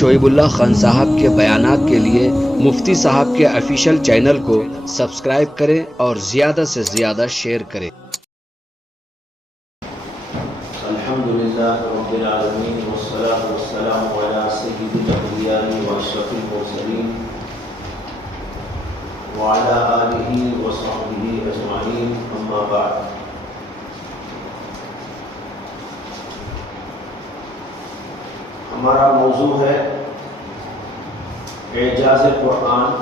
شعیب اللہ خان صاحب کے بیانات کے لیے مفتی صاحب کے آفیشیل چینل کو سبسکرائب کریں اور زیادہ سے زیادہ شیئر کریں۔ الحمدللہ رب العالمین والصلاة والسلام علی سید الانبیاء واشرف المرسلین وعلی آلہ وصحبہ اجمعین، اما بعد۔ ہمارا موضوع ہے اعجاز قرآن،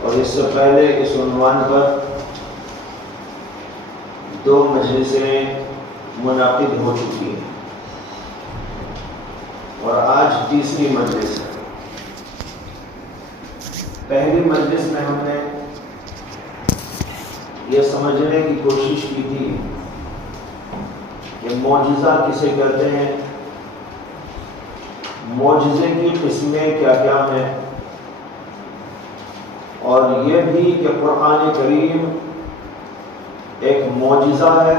اور اس سے پہلے اس عنوان پر 2 مجلسیں منعقد ہو چکی ہیں اور آج تیسری مجلس ہے۔ پہلی مجلس میں ہم نے یہ سمجھنے کی کوشش کی تھی کہ معجزہ کسے کہتے ہیں، معجزے کی قسمیں کیا کیا ہیں، اور یہ بھی کہ قرآن کریم ایک معجزہ ہے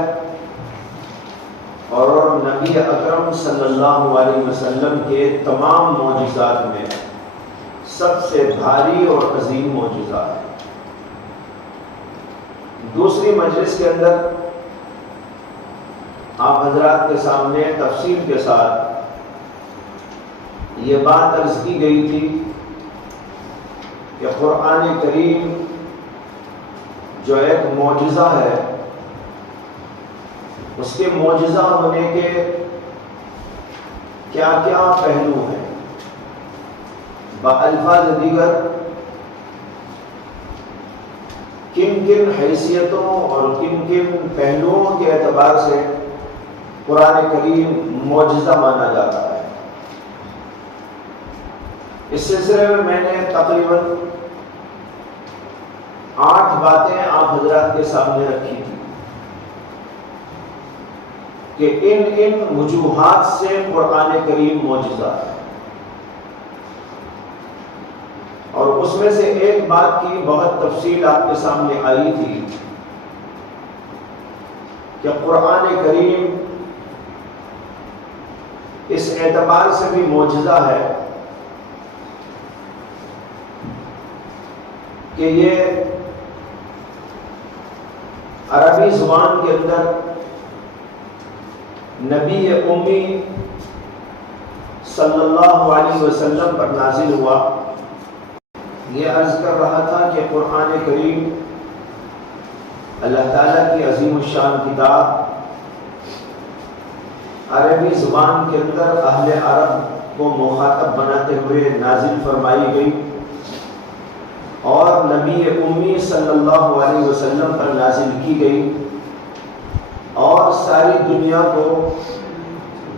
اور نبی اکرم صلی اللہ علیہ وسلم کے تمام معجزات میں سب سے بھاری اور عظیم معجزہ ہے۔ دوسری مجلس کے اندر آپ حضرات کے سامنے تفصیل کے ساتھ یہ بات عرض کی گئی تھی کہ قرآن کریم جو ایک معجزہ ہے، اس کے معجزہ ہونے کے کیا کیا پہلو ہیں، بالفاظ دیگر کن کن حیثیتوں اور کن کن پہلوؤں کے اعتبار سے قرآن کریم معجزہ مانا جاتا ہے۔ اس سلسلے میں نے تقریباً 8 باتیں آپ حضرات کے سامنے رکھی تھی کہ ان وجوہات سے قرآن کریم معجزہ ہے، اور اس میں سے ایک بات کی بہت تفصیل آپ کے سامنے آئی تھی کہ قرآن کریم اس اعتبار سے بھی معجزہ ہے کہ یہ عربی زبان کے اندر نبی امی صلی اللہ علیہ وسلم پر نازل ہوا۔ یہ عرض کر رہا تھا کہ قرآن کریم اللہ تعالیٰ کی عظیم الشان کتاب عربی زبان کے اندر اہل عرب کو مخاطب بناتے ہوئے نازل فرمائی گئی، اور نبی امی صلی اللہ علیہ وسلم پر نازل کی گئی، اور ساری دنیا کو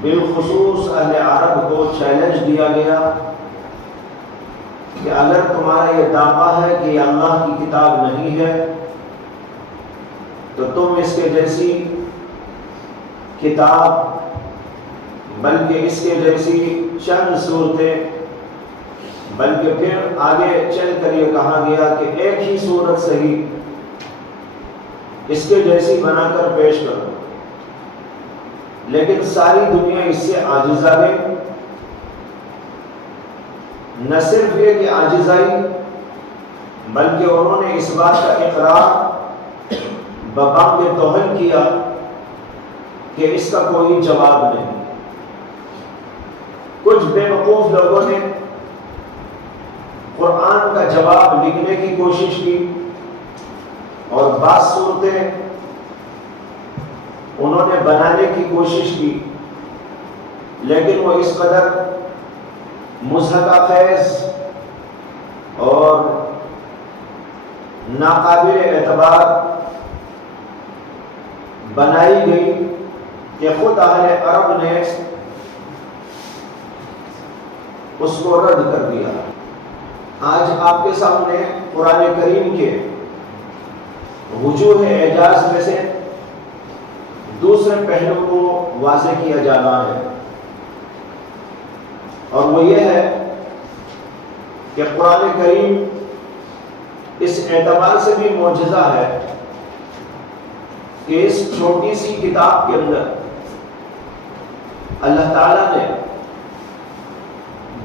بالخصوص اہل عرب کو چیلنج دیا گیا کہ اگر تمہارا یہ دعویٰ ہے کہ یہ اللہ کی کتاب نہیں ہے تو تم اس کے جیسی کتاب، بلکہ اس کے جیسی چند صورتیں، بلکہ پھر آگے چل کر یہ کہا گیا کہ ایک ہی صورت صحیح اس کے جیسی بنا کر پیش کرو، لیکن ساری دنیا اس سے عاجز آ گئی۔ نہ صرف یہ کہ عاجز آئی، بلکہ انہوں نے اس بات کا اقرار ببانگ توہین کیا کہ اس کا کوئی جواب نہیں۔ کچھ بے وقوف لوگوں نے قرآن کا جواب لکھنے کی کوشش کی، اور بعض صورتیں انہوں نے بنانے کی کوشش کی، لیکن وہ اس قدر مضحکہ خیز اور ناقابل اعتبار بنائی گئی کہ خود اہل عرب نے اس کو رد کر دیا۔ آج آپ کے سامنے قرآن کریم کے وجوہ اعجاز میں سے دوسرے پہلو کو واضح کیا جا رہا ہے، اور وہ یہ ہے کہ قرآن کریم اس اعتبار سے بھی معجزہ ہے کہ اس چھوٹی سی کتاب کے اندر اللہ تعالیٰ نے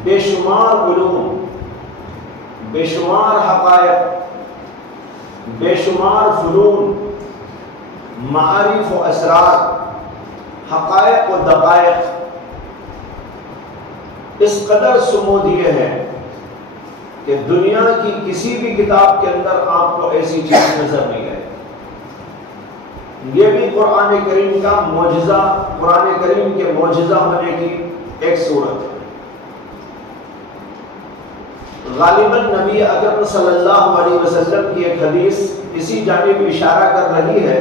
بے شمار علوم، بے شمار حقائق، بے شمار فنون، معارف و اسرار، حقائق و دقائق اس قدر سمو دیے ہیں کہ دنیا کی کسی بھی کتاب کے اندر آپ کو ایسی چیز نظر نہیں آئے۔ یہ بھی قرآن کریم کا معجزہ، قرآن کریم کے معجزہ ہونے کی ایک صورت ہے۔ غالباً نبی اکرم صلی اللہ علیہ وسلم کی ایک حدیث اسی جانب اشارہ کر رہی ہے،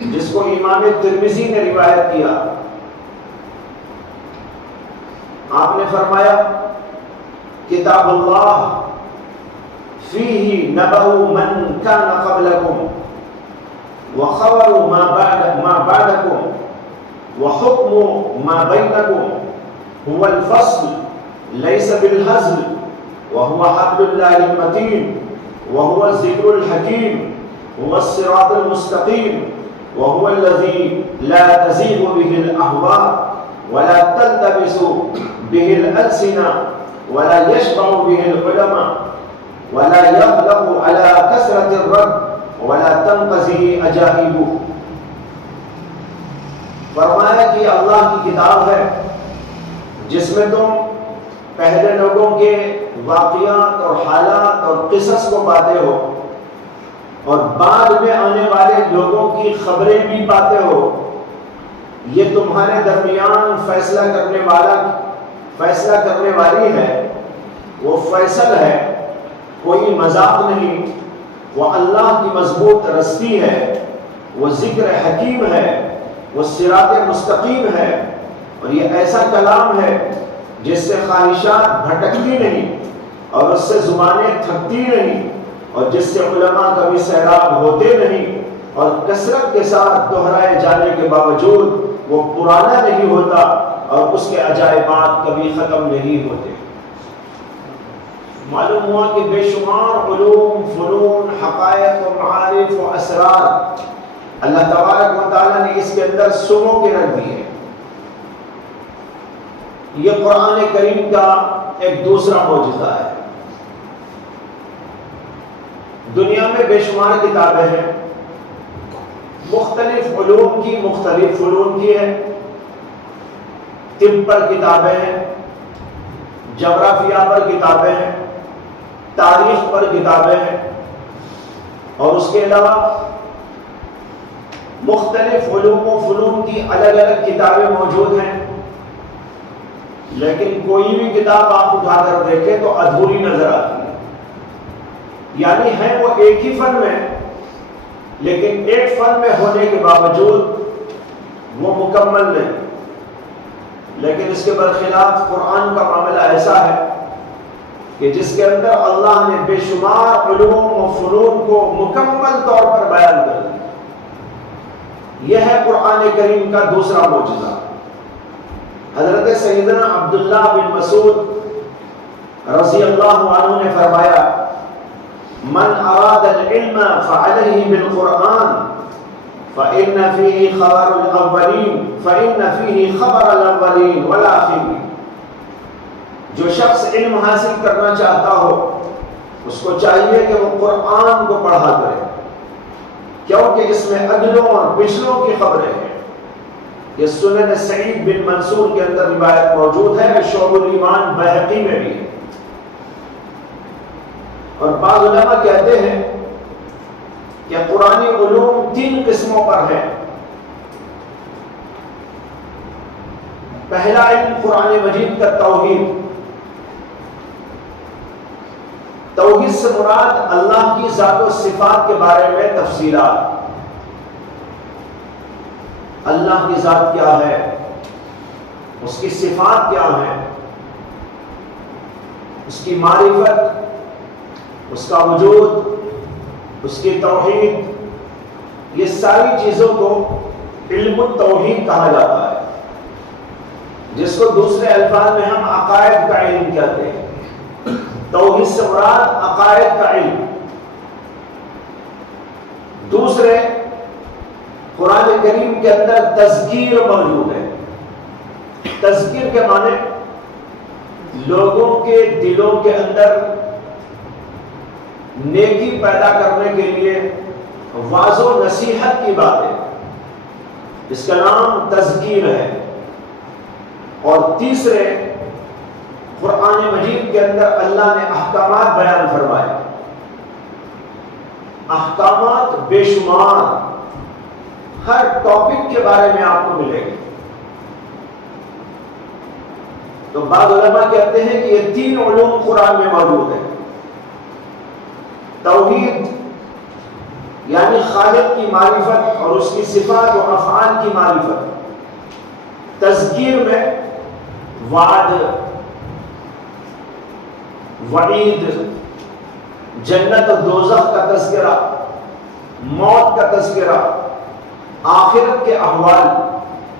جس کو امام ترمذی نے روایت کیا۔ آپ نے فرمایا کتاب اللہ فیہ نبأ من کان قبلکم وخبر ما بعدکم وحکم ما بینکم هو الفصل لیس بالہزل وهو حبل اللہ المتین وهو الذکر الحکیم هو الصراط المستقیم وهو الذی لا تزیغ به الاہواء ولا تلتبس به الألسنة ولا يشبع به العلماء ولا يغلق على كثرة الرد ولا تنقضي عجائبه۔ فرمایا کہ اللہ کی کتاب ہے جس میں تم پہلے لوگوں کے واقعات اور حالات اور قصص کو پاتے ہو، اور بعد میں آنے والے لوگوں کی خبریں بھی پاتے ہو۔ یہ تمہارے درمیان فیصلہ کرنے والی ہے، وہ فیصل ہے، کوئی مذاق نہیں، وہ اللہ کی مضبوط رسی ہے، وہ ذکر حکیم ہے، وہ صراط مستقیم ہے، اور یہ ایسا کلام ہے جس سے خواہشات بھٹکتی نہیں اور اس سے زبانیں تھکتی نہیں، اور جس سے علماء کبھی سیراب ہوتے نہیں، اور کثرت کے ساتھ دہرائے جانے کے باوجود وہ پرانا نہیں ہوتا، اور اس کے عجائبات کبھی ختم نہیں ہوتے۔ معلوم ہوا کہ بے شمار علوم، فنون، حقائق و معارف و اسرار اللہ تبارک و تعالیٰ نے اس کے اندر سمو کے رکھ دی ہے۔ یہ قرآن کریم کا ایک دوسرا معجزہ ہے۔ دنیا میں بے شمار کتابیں ہیں، مختلف علوم کی، مختلف فنون کی ہے۔ طب پر کتابیں ہیں، جغرافیہ پر کتابیں ہیں، تاریخ پر کتابیں ہیں، اور اس کے علاوہ مختلف علوم و فنون کی الگ الگ کتابیں موجود ہیں، لیکن کوئی بھی کتاب آپ اٹھا کر دیکھیں تو ادھوری نظر آتی ہے۔ یعنی ہے وہ ایک ہی فن میں، لیکن ایک فن میں ہونے کے باوجود وہ مکمل نہیں۔ لیکن اس کے برخلاف قرآن کا معاملہ ایسا ہے کہ جس کے اندر اللہ نے بے شمار علوم و فنون کو مکمل طور پر بیان کر دیا۔ یہ ہے قرآن کریم کا دوسرا معجزہ۔ حضرت سیدنا عبداللہ بن مسعود رضی اللہ عنہ نے فرمایا من اراد العلم فعلیہ بالقرآن فإن فيه خبر الأولين والآخرين۔ جو شخص علم حاصل کرنا چاہتا ہو اس کو چاہیے کہ وہ قرآن کو پڑھا کرے، کیونکہ اس میں اگلوں اور پچھلوں کی خبریں ہیں۔ یہ سنن سعید بن منصور کے اندر روایت موجود ہے، شعب الایمان بہقی میں بھی ہے۔ اور بعض علماء کہتے ہیں کہ قرآنی علوم 3 قسموں پر ہیں۔ پہلا علم قرآن مجید کا توحید۔ توحید سے مراد اللہ کی ذات و صفات کے بارے میں تفصیلات۔ اللہ کی ذات کیا ہے، اس کی صفات کیا ہیں، اس کی معرفت، اس کا وجود، اس کی توحید، یہ ساری چیزوں کو علم التوحید کہا جاتا ہے، جس کو دوسرے الفاظ میں ہم عقائد کا علم کہتے ہیں۔ توحید سے مراد عقائد کا علم۔ دوسرے، قرآن کریم کے اندر تذکیر موجود ہے۔ تذکیر کے معنی لوگوں کے دلوں کے اندر نیکی پیدا کرنے کے لیے واعظ و نصیحت کی بات ہے، اس کا نام تذکیر ہے۔ اور تیسرے، قرآن مجید کے اندر اللہ نے احکامات بیان فرمائے، احکامات بے شمار، ہر ٹاپک کے بارے میں آپ کو ملے گی۔ تو بعض علماء کہتے ہیں کہ یہ 3 علوم قرآن میں موجود ہیں، توحید یعنی خالق کی معرفت اور اس کی صفات و افعال کی معرفت، تذکیر میں وعد، وعید، جنت و دوزخ کا تذکرہ، موت کا تذکرہ، آخرت کے احوال،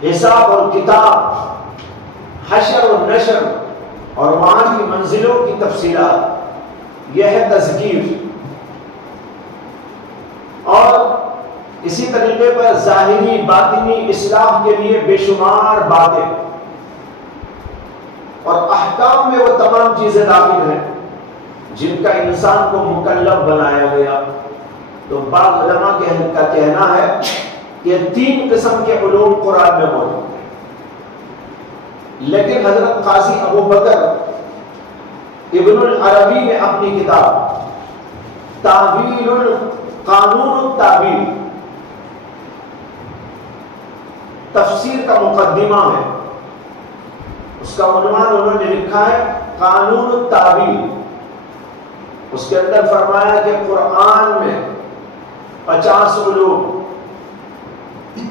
حساب اور کتاب، حشر و نشر اور وہاں کی منزلوں کی تفصیلات، یہ ہے تذکیر۔ اور اسی طریقے پر ظاہری باطنی اصلاح کے لیے بے شمار باتیں، اور احکام میں وہ تمام چیزیں داخل ہیں جن کا انسان کو مکلف بنایا گیا۔ تو بعض علماء کا کہنا ہے کہ 3 قسم کے علوم قرآن میں موجود ہیں، لیکن حضرت قاضی ابو بکر ابن العربی نے اپنی کتاب تعویل قانون التعبیر، تفسیر کا مقدمہ ہے، اس کا عنوان انہوں نے لکھا ہے قانون التعبیر۔ اس کے اندر فرمایا کہ قرآن میں 50 علوم،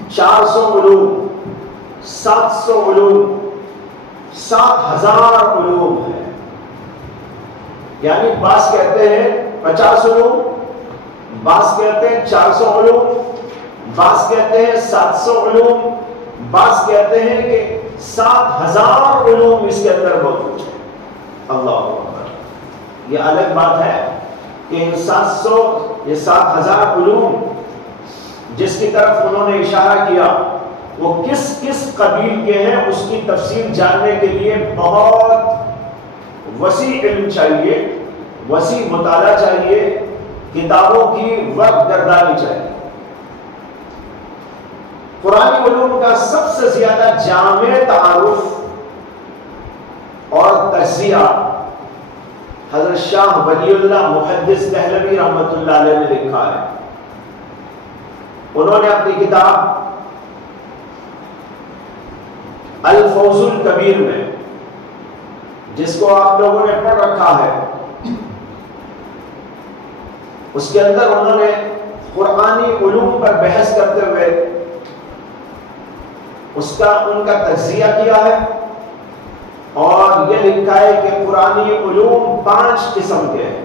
400 علوم، 700 علوم، 7000 علوم ہیں۔ یعنی بعض کہتے ہیں 50 علوم، بعض کہتے ہیں 400 علوم، بعض کہتے ہیں 700 علوم، بعض کہتے ہیں کہ 7000 علوم اس کے اندر موجود ہے۔ اللہ اکبر۔ یہ الگ بات ہے کہ ان 700 یہ 7000 علوم جس کی طرف انہوں نے اشارہ کیا وہ کس کس قبیل کے ہیں، اس کی تفصیل جاننے کے لیے بہت وسیع علم چاہیے، وسیع مطالعہ چاہیے، کتابوں کی وقت گردانی چاہیے۔ قرآن علوم کا سب سے زیادہ جامع تعارف اور تجزیہ حضرت شاہ ولی اللہ محدث دہلوی رحمۃ اللہ علیہ نے لکھا ہے۔ انہوں نے اپنی کتاب الفوز الکبیر میں، جس کو آپ لوگوں نے پڑھ رکھا ہے، اس کے اندر انہوں نے قرآنی علوم پر بحث کرتے ہوئے ان کا تجزیہ کیا ہے، اور یہ لکھا ہے کہ قرآنی علوم 5 قسم کے ہیں۔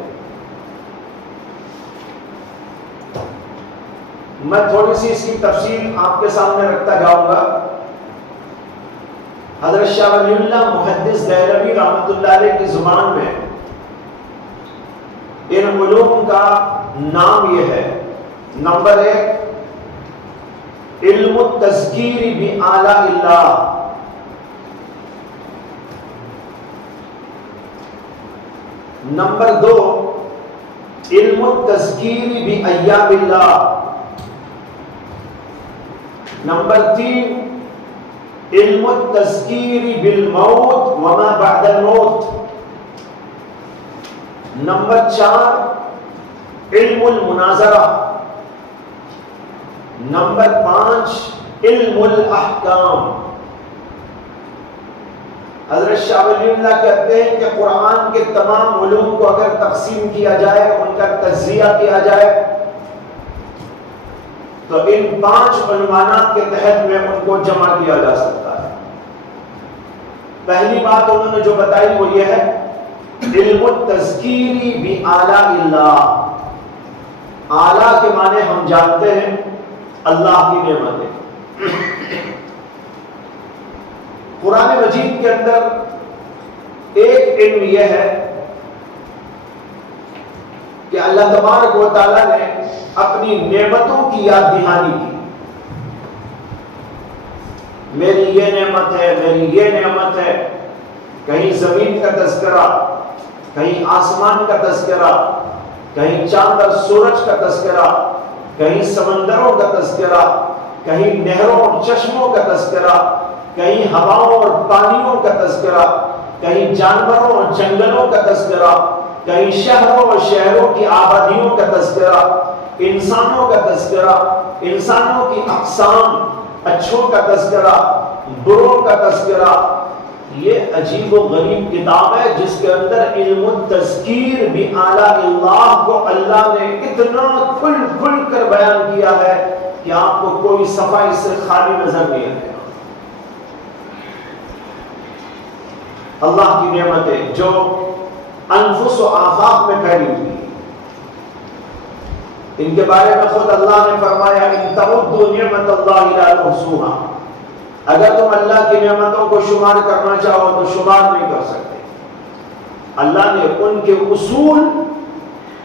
میں تھوڑی سی اس کی تفصیل آپ کے سامنے رکھتا جاؤں گا۔ حضرت شاہ ولی اللہ محدث دہلوی رحمۃ اللہ علیہ کی زبان میں ان علوم کا نام یہ ہے: نمبر 1 علم التذکیر بآلاء اللہ، نمبر 2 علم التذکیر بأیام اللہ، نمبر 3 علم التذکیر بالموت وما بعد الموت، نمبر 4 علم المناظرہ، نمبر 5 علم الاحکام۔ حضرت شاہ ولی اللہ کہتے ہیں کہ قرآن کے تمام علوم کو اگر تقسیم کیا جائے، ان کا تجزیہ کیا جائے، تو ان 5 عنوانات کے تحت میں ان کو جمع کیا جا سکتا ہے۔ پہلی بات انہوں نے جو بتائی وہ یہ ہے علم التذکیر بآلاء اللہ۔ اعلیٰ کے معنی ہم جانتے ہیں اللہ کی نعمتیں۔ قرآن مجید کے اندر ایک علم یہ ہے کہ اللہ تبارک و تعالیٰ نے اپنی نعمتوں کی یاد دہانی کی۔ میری یہ نعمت ہے، میری یہ نعمت ہے، کہیں زمین کا تذکرہ، کہیں آسمان کا تذکرہ، کہیں چاند اور سورج کا تذکرہ، کہیں سمندروں کا تذکرہ، کہیں نہروں اور چشموں کا تذکرہ، کہیں ہواؤں اور پانیوں کا تذکرہ، کہیں جانوروں اور جنگلوں کا تذکرہ، کہیں شہروں اور شہروں کی آبادیوں کا تذکرہ، انسانوں کا تذکرہ، انسانوں کی اقسام، اچھوں کا تذکرہ، بروں کا تذکرہ۔ یہ عجیب و غریب کتاب ہے جس کے اندر علم التذکیر بآلاء اللہ کو اللہ نے اتنا کھل کھل کر بیان کیا ہے کہ آپ کو کوئی صفحہ اس سے خالی نظر نہیں آئے گا۔ اللہ کی نعمتیں جو انفس و آفاق میں پھیلی ہوئی، ان کے بارے میں خود اللہ نے فرمایا ان تعدوا نعمت اللہ لا تحصوها، اگر تم اللہ کی نعمتوں کو شمار کرنا چاہو تو شمار نہیں کر سکتے۔ اللہ نے ان کے اصول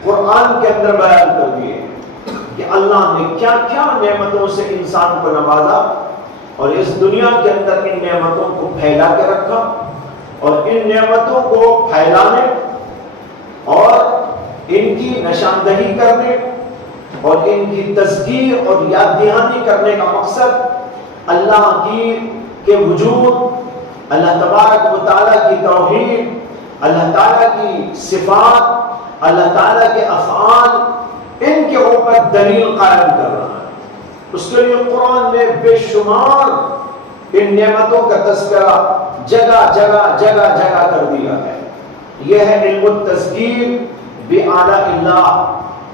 قرآن کے اندر بیان کر دیے کہ اللہ نے کیا کیا نعمتوں سے انسان کو نوازا اور اس دنیا کے اندر ان نعمتوں کو پھیلا کے رکھا، اور ان نعمتوں کو پھیلانے اور ان کی نشاندہی کرنے اور ان کی تذکیر اور یاد دہانی کرنے کا مقصد اللہ کے وجود، اللہ تبارک و تعالیٰ کی توحید، اللہ تعالیٰ کی صفات، اللہ تعالیٰ کے افعال، ان کے اوپر دلیل قائم کر رہا ہے۔ اس کے لیے قرآن نے بے شمار ان نعمتوں کا تذکرہ جگہ جگہ جگہ جگہ کر دیا ہے۔ یہ ہے علم التذکیر بآلاء اللہ،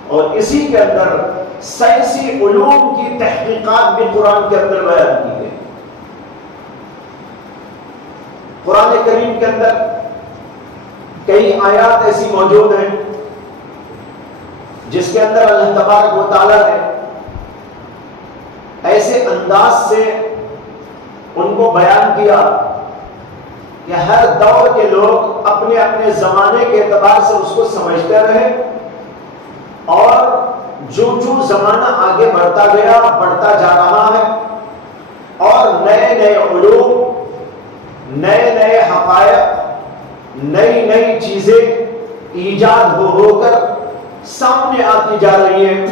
اور اسی کے اندر سائنسی علوم کی تحقیقات بھی قرآن کے اندر بیان کی گئی۔ قرآن کریم کے اندر کئی آیات ایسی موجود ہیں جس کے اندر اللہ تبارک و تعالیٰ نے ایسے انداز سے ان کو بیان کیا کہ ہر دور کے لوگ اپنے اپنے زمانے کے اعتبار سے اس کو سمجھتے رہے، اور جو زمانہ آگے بڑھتا گیا، بڑھتا جا رہا ہے، اور نئے نئے علوم، نئے نئے حقائق، نئی نئی چیزیں ایجاد ہو کر سامنے آتی جا رہی ہیں،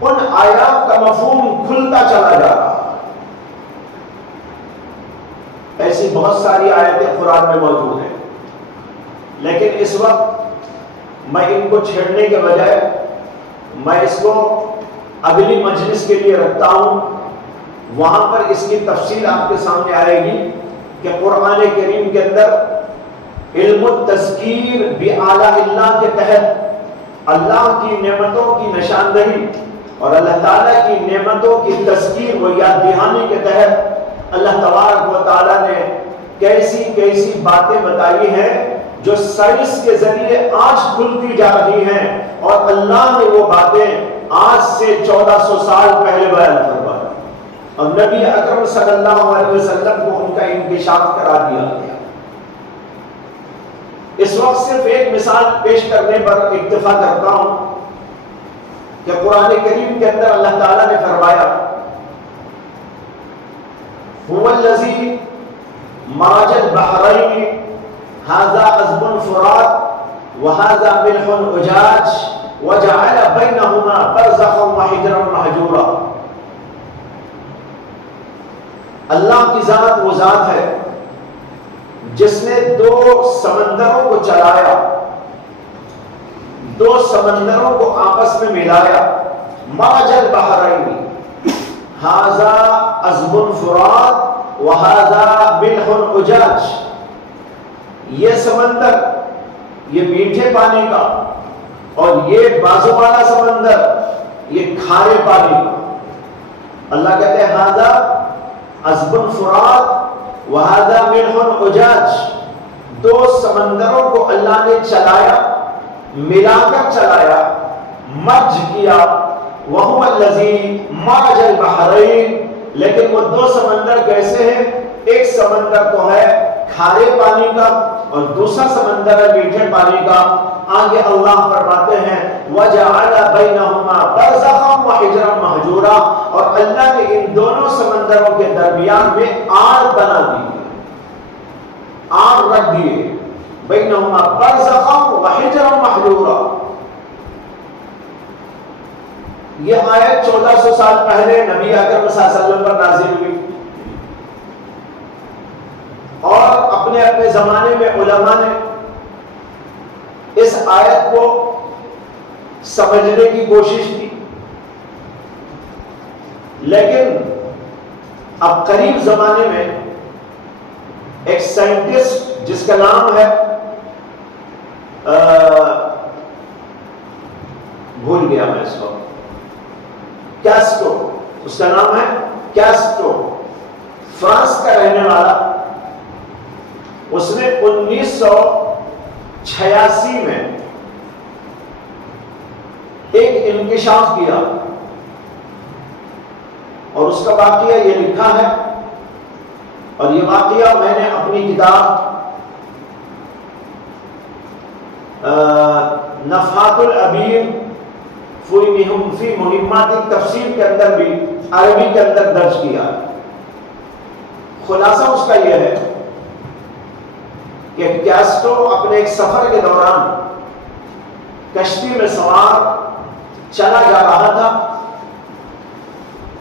ان آیات کا مفہوم کھلتا چلا جا رہا ہے۔ ایسی بہت ساری آیتیں قرآن میں موجود ہیں، لیکن اس وقت میں ان کو چھیڑنے کے بجائے میں اس کو اگلی مجلس کے لیے رکھتا ہوں، وہاں پر اس کی تفصیل آپ کے سامنے آئے گی کہ قرآن کریم کے اندر علم التذکیر بآلاء اللہ کے تحت اللہ کی نعمتوں کی نشاندہی اور اللہ تعالیٰ کی نعمتوں کی تذکیر و یاد دہانی کے تحت اللہ تبارک و تعالیٰ نے کیسی کیسی باتیں بتائی ہیں جو سائنس کے ذریعے آج کھلتی جا رہی ہیں، اور اللہ نے وہ باتیں آج سے 1400 سال پہلے بیان فرمائی، اور نبی اکرم صلی اللہ علیہ وسلم کو ان کا انکشاف کرا دیا گیا۔ اس وقت صرف ایک مثال پیش کرنے پر اکتفا کرتا ہوں کہ قرآن کریم کے اندر اللہ تعالیٰ نے فرمایا هو الذی مرج البحرین هذا عذب فرات وهذا ملح أجاج وجعل بينهما برزخا وحجرا محجورا۔ اللہ کی ذات وہ ذات ہے جس نے دو سمندروں کو چلایا، دو سمندروں کو آپس میں ملایا، مرج البحرین هذا عذب فرات وهذا ملح أجاج۔ یہ سمندر، یہ میٹھے پانی کا، اور یہ بازو والا سمندر، یہ کھارے پانی کا۔ اللہ کہتے ہیں ھذا عذب فرات وھذا ملح أجاج۔ دو سمندروں کو اللہ نے چلایا، ملا کر چلایا، مرج کیا۔ وہو الذی مرج البحرین، لیکن وہ دو سمندر کیسے ہیں؟ ایک سمندر تو ہے کھارے پانی کا اور دوسرا سمندر ہے میٹھے پانی کا۔ آگے اللہ فرماتے ہیں وَجَعَلَ بَيْنَهُمَا بَرْزَخًا وَحِجْرًا مَحْجُورًا، اور اللہ نے ان دونوں سمندروں کے درمیان میں آڑ بنا دی، آڑ رکھ دیے۔ بینہما برزخا وحجرا محجورا. یہ آیت 1400 سال پہلے نبی اکرم صلی اللہ علیہ وسلم پر نازل ہوئی، اور اپنے اپنے زمانے میں علماء نے اس آیت کو سمجھنے کی کوشش کی، لیکن اب قریب زمانے میں ایک سائنٹسٹ جس کا نام ہے بھول گیا میں اس کو، کیسٹو، اس کا نام ہے کیسٹو، فرانس کا رہنے والا، اس نے 1986 میں ایک انکشاف کیا، اور اس کا واقعہ یہ لکھا ہے، اور یہ واقعہ میں نے اپنی کتاب نفحات العبیر فی مہمات التفسیر کے اندر بھی عربی کے اندر درج کیا. خلاصہ اس کا یہ ہے کہ کیسٹو اپنے ایک سفر کے دوران کشتی میں سوار چلا جا رہا تھا،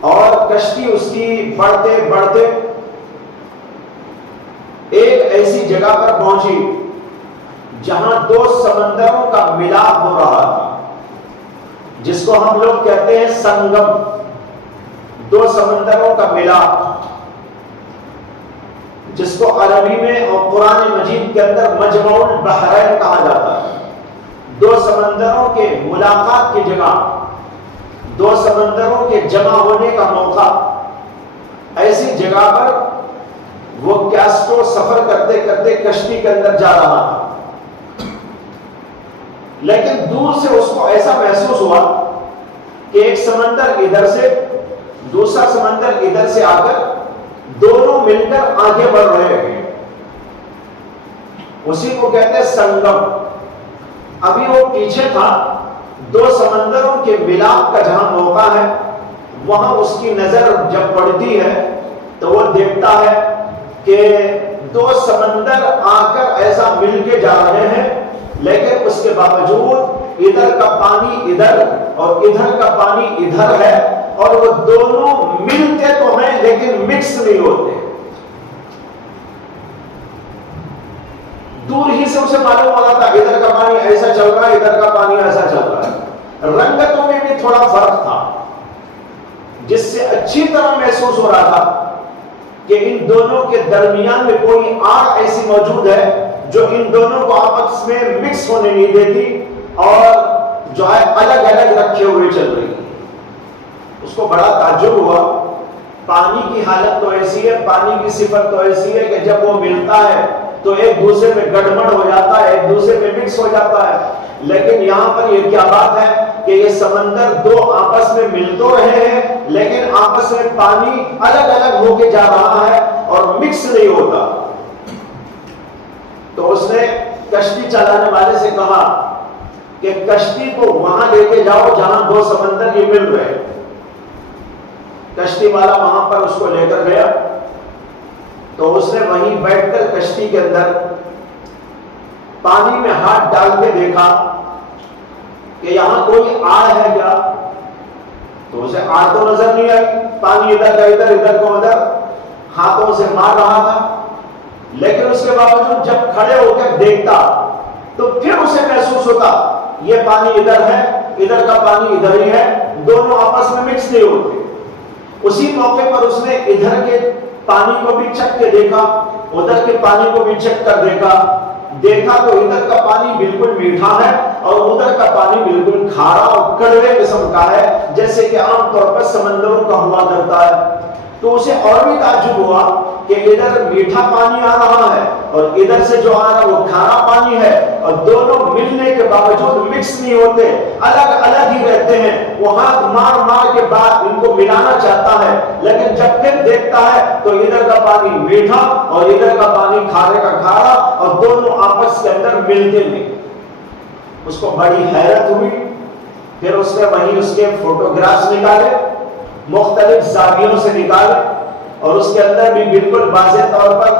اور کشتی اس کی بڑھتے بڑھتے ایک ایسی جگہ پر پہنچی جہاں دو سمندروں کا ملاپ ہو رہا تھا، جس کو ہم لوگ کہتے ہیں سنگم، دو سمندروں کا ملاپ، جس کو عربی میں اور قرآن مجید کے اندر مجمع البحرین کہا جاتا ہے. دو سمندروں کے ملاقات کی جگہ، دو سمندروں کے جمع ہونے کا موقع، ایسی جگہ پر وہ کیسٹو سفر کرتے کرتے کشتی کے اندر جا رہا تھا. لیکن دور سے اس کو ایسا محسوس ہوا کہ ایک سمندر ادھر سے، دوسرا سمندر ادھر سے آ کر دونوں مل کر آگے بڑھ رہے ہیں. اسی کو کہتے ہیں سنگم. ابھی وہ پیچھے تھا، دو سمندروں کے ملاپ کا جہاں موقع ہے، وہاں اس کی نظر جب پڑتی ہے تو وہ دیکھتا ہے کہ دو سمندر آ کر ایسا مل کے جا رہے ہیں، لیکن اس کے باوجود ادھر کا پانی ادھر اور ادھر کا پانی ادھر ہے، اور وہ دونوں ملتے تو ہیں لیکن مکس نہیں ہوتے. دور ہی سے اسے معلوم ہو رہا تھا ادھر کا پانی ایسا چل رہا ہے، ادھر کا پانی ایسا چل رہا ہے. رنگتوں میں بھی تھوڑا فرق تھا، جس سے اچھی طرح محسوس ہو رہا تھا کہ ان دونوں کے درمیان میں کوئی آگ ایسی موجود ہے جو ان دونوں کو آپس میں مکس ہونے نہیں دیتی، اور جو ہے الگ الگ رکھے ہوئے چل رہی ہے. اس کو بڑا تعجب ہوا. پانی کی حالت تو ایسی ہے، پانی کی صفت تو ایسی ہے کہ جب وہ ملتا ہے تو ایک دوسرے میں گڑبڑ ہو جاتا ہے، ایک دوسرے میں مکس ہو جاتا ہے. لیکن یہاں پر یہ کیا بات ہے کہ یہ سمندر دو آپس میں مل تو رہے ہیں، لیکن آپس میں پانی الگ الگ ہو کے جا رہا ہے اور مکس نہیں ہوتا. تو اس نے کشتی چلانے والے سے کہا کہ کشتی کو وہاں لے کے جاؤ جہاں دو سمندر یہ مل رہے. کشتی والا وہاں پر اس کو لے کر گیا، تو اس نے وہیں بیٹھ کر کشتی کے اندر پانی میں ہاتھ ڈال کے دیکھا کہ یہاں کوئی آڑ ہے کیا. تو اسے آڑ تو نظر نہیں آئی، پانی ادھر کا ادھر، ادھر کو ادھر، ہاتھوں سے مار رہا تھا. لیکن اس کے باوجود جب کھڑے ہو کر دیکھتا تو پھر اسے محسوس ہوتا یہ پانی ادھر ہے، ادھر کا پانی ادھر ہی ہے، دونوں آپس میں مکس نہیں ہوتے. اسی موقع پر اس نے ادھر کے پانی کو بھی چکھ کے دیکھا، ادھر کے پانی کو بھی چکھ کر دیکھا تو ادھر کا پانی بالکل میٹھا ہے اور ادھر کا پانی بالکل کھارا اور کڑوے قسم کا ہے، جیسے کہ عام طور پر سمندروں کا ہوا کرتا ہے. تو اسے اور بھی تعجب ہوا کہ ادھر میٹھا پانی آ رہا ہے اور ادھر سے جو آ رہا ہے وہ کھارا پانی ہے، اور دونوں ملنے کے باوجود مکس نہیں ہوتے، الگ الگ ہی رہتے ہیں. وہ ہاتھ مار مار کے بعد ان کو ملانا چاہتا ہے، لیکن جب پھر دیکھتا ہے تو ادھر کا پانی میٹھا اور ادھر کا پانی کھارے کا کھارا، اور دونوں آپس کے اندر ملتے نہیں. اس کو بڑی حیرت ہوئی. پھر اس نے وہیں اس کے فوٹوگرافز نکالے، مختلف زاویوں سے نکالے، اور اس کے اندر بھی بالکل واضح طور پر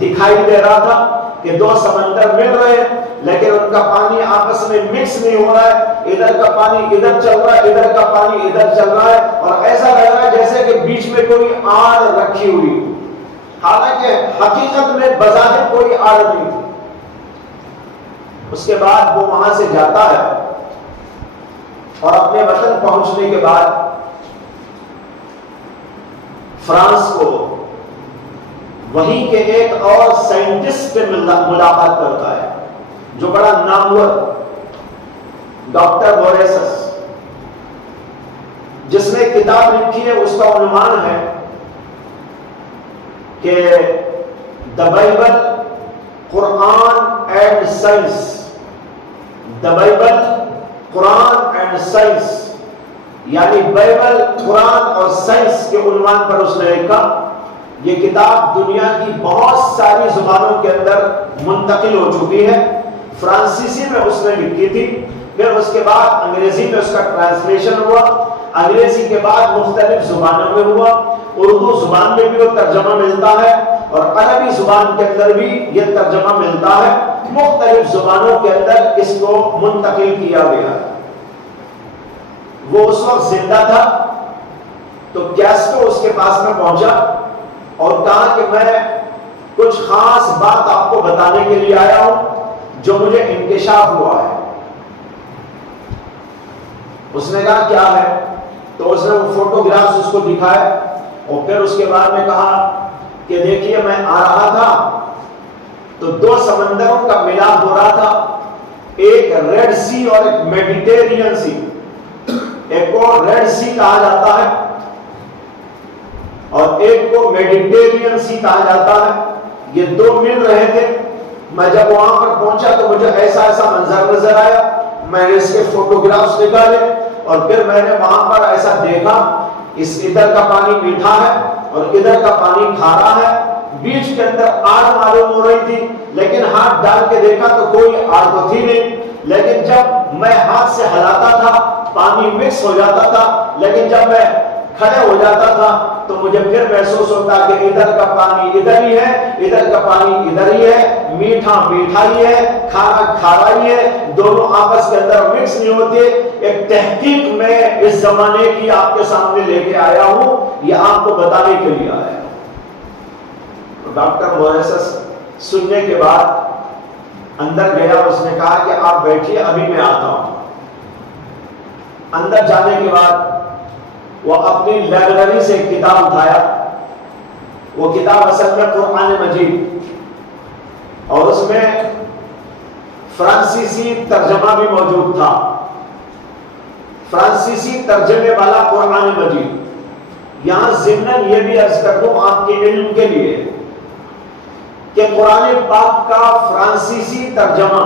دکھائی دے رہا تھا کہ دو سمندر مل رہے ہیں لیکن ان کا پانی آپس میں مکس نہیں ہو رہا ہے، ادھر کا پانی ادھر چل رہا ہے، ادھر کا پانی ادھر چل رہا ہے، اور ایسا لگ رہا ہے جیسے کہ بیچ میں کوئی آڑ رکھی ہوئی، حالانکہ حقیقت میں بظاہر کوئی آڑ نہیں تھی۔ اس کے بعد وہ وہاں سے جاتا ہے اور اپنے وطن پہنچنے کے بعد فرانس کو وہیں کے ایک اور سائنٹسٹ سے ملاقات کرتا ہے جو بڑا نامور ڈاکٹر موریسس، جس نے کتاب لکھی ہے، اس کا عنوان ہے کہ the Bible Quran and science, the Bible Quran and science, یعنی بائبل قرآن اور سائنس کے عنوان پر اس نے لکھا۔ یہ کتاب دنیا کی بہت ساری زبانوں کے اندر منتقل ہو چکی ہے۔ فرانسیسی میں اس نے لکھی تھی، پھر اس کے بعد انگریزی میں اس کا ٹرانسلیشن ہوا، انگریزی کے بعد مختلف زبانوں میں ہوا، اردو زبان میں بھی وہ ترجمہ ملتا ہے اور عربی زبان کے اندر بھی یہ ترجمہ ملتا ہے، مختلف زبانوں کے اندر اس کو منتقل کیا گیا۔ وہ اس وقت زندہ تھا تو کیسٹو اس کے پاس میں پہنچا اور کہا کہ میں کچھ خاص بات آپ کو بتانے کے لیے آیا ہوں جو مجھے انکشاف ہوا ہے۔ اس نے کہا کیا ہے؟ تو اس نے وہ فوٹوگرافز اس کو دکھائے اور پھر اس کے بعد میں کہا کہ دیکھیے میں آ رہا تھا تو دو سمندروں کا ملاپ ہو رہا تھا، ایک ریڈ سی اور ایک میڈیٹرینین سی، ایک کو ریڈ سی کہا جاتا ہے اور ایک کو میڈیٹرینین سی کہا جاتا ہے، یہ دو مل رہے تھے۔ میں جب وہاں پر پہنچا تو مجھے ایسا منظر نظر آیا، میں نے اس کے فوٹوگرافز نکالے اور پھر میں نے وہاں پر ایسا دیکھا، اس ادھر کا پانی میٹھا ہے اور ادھر کا پانی کھارا ہے، بیچ کے اندر آڑ معلوم ہو رہی تھی لیکن ہاتھ ڈال کے دیکھا تو کوئی آڑ تو تھی نہیں، لیکن جب میں ہاتھ سے ہلاتا تھا پانی مکس ہو جاتا تھا، لیکن جب میں کھڑے ہو جاتا تھا تو مجھے پھر محسوس ہوتا کہ ادھر کا پانی ادھر ہی ہے، ادھر کا پانی ادھر ہی ہے، میٹھا میٹھا ہی ہے، کھارا کھارا ہی ہے، دونوں آپس کے اندر مکس نہیں ہوتے۔ ایک تحقیق میں اس زمانے کی آپ کے سامنے لے کے آیا ہوں، یہ آپ کو بتانے کے لیے آیا ہوں۔ ڈاکٹر موریسس سننے کے بعد اندر گیا، اس نے کہا کہ آپ بیٹھیے ابھی میں آتا ہوں۔ اندر جانے کے بعد وہ اپنی لائبریری سے ایک کتاب اٹھایا، وہ کتاب اصل میں قرآن مجید اور اس میں فرانسیسی ترجمہ بھی موجود تھا، فرانسیسی ترجمے والا قرآن مجید۔ یہاں ضمن یہ بھی عرض کر دوں آپ کے علم کے لیے کہ قرآن پاک کا فرانسیسی ترجمہ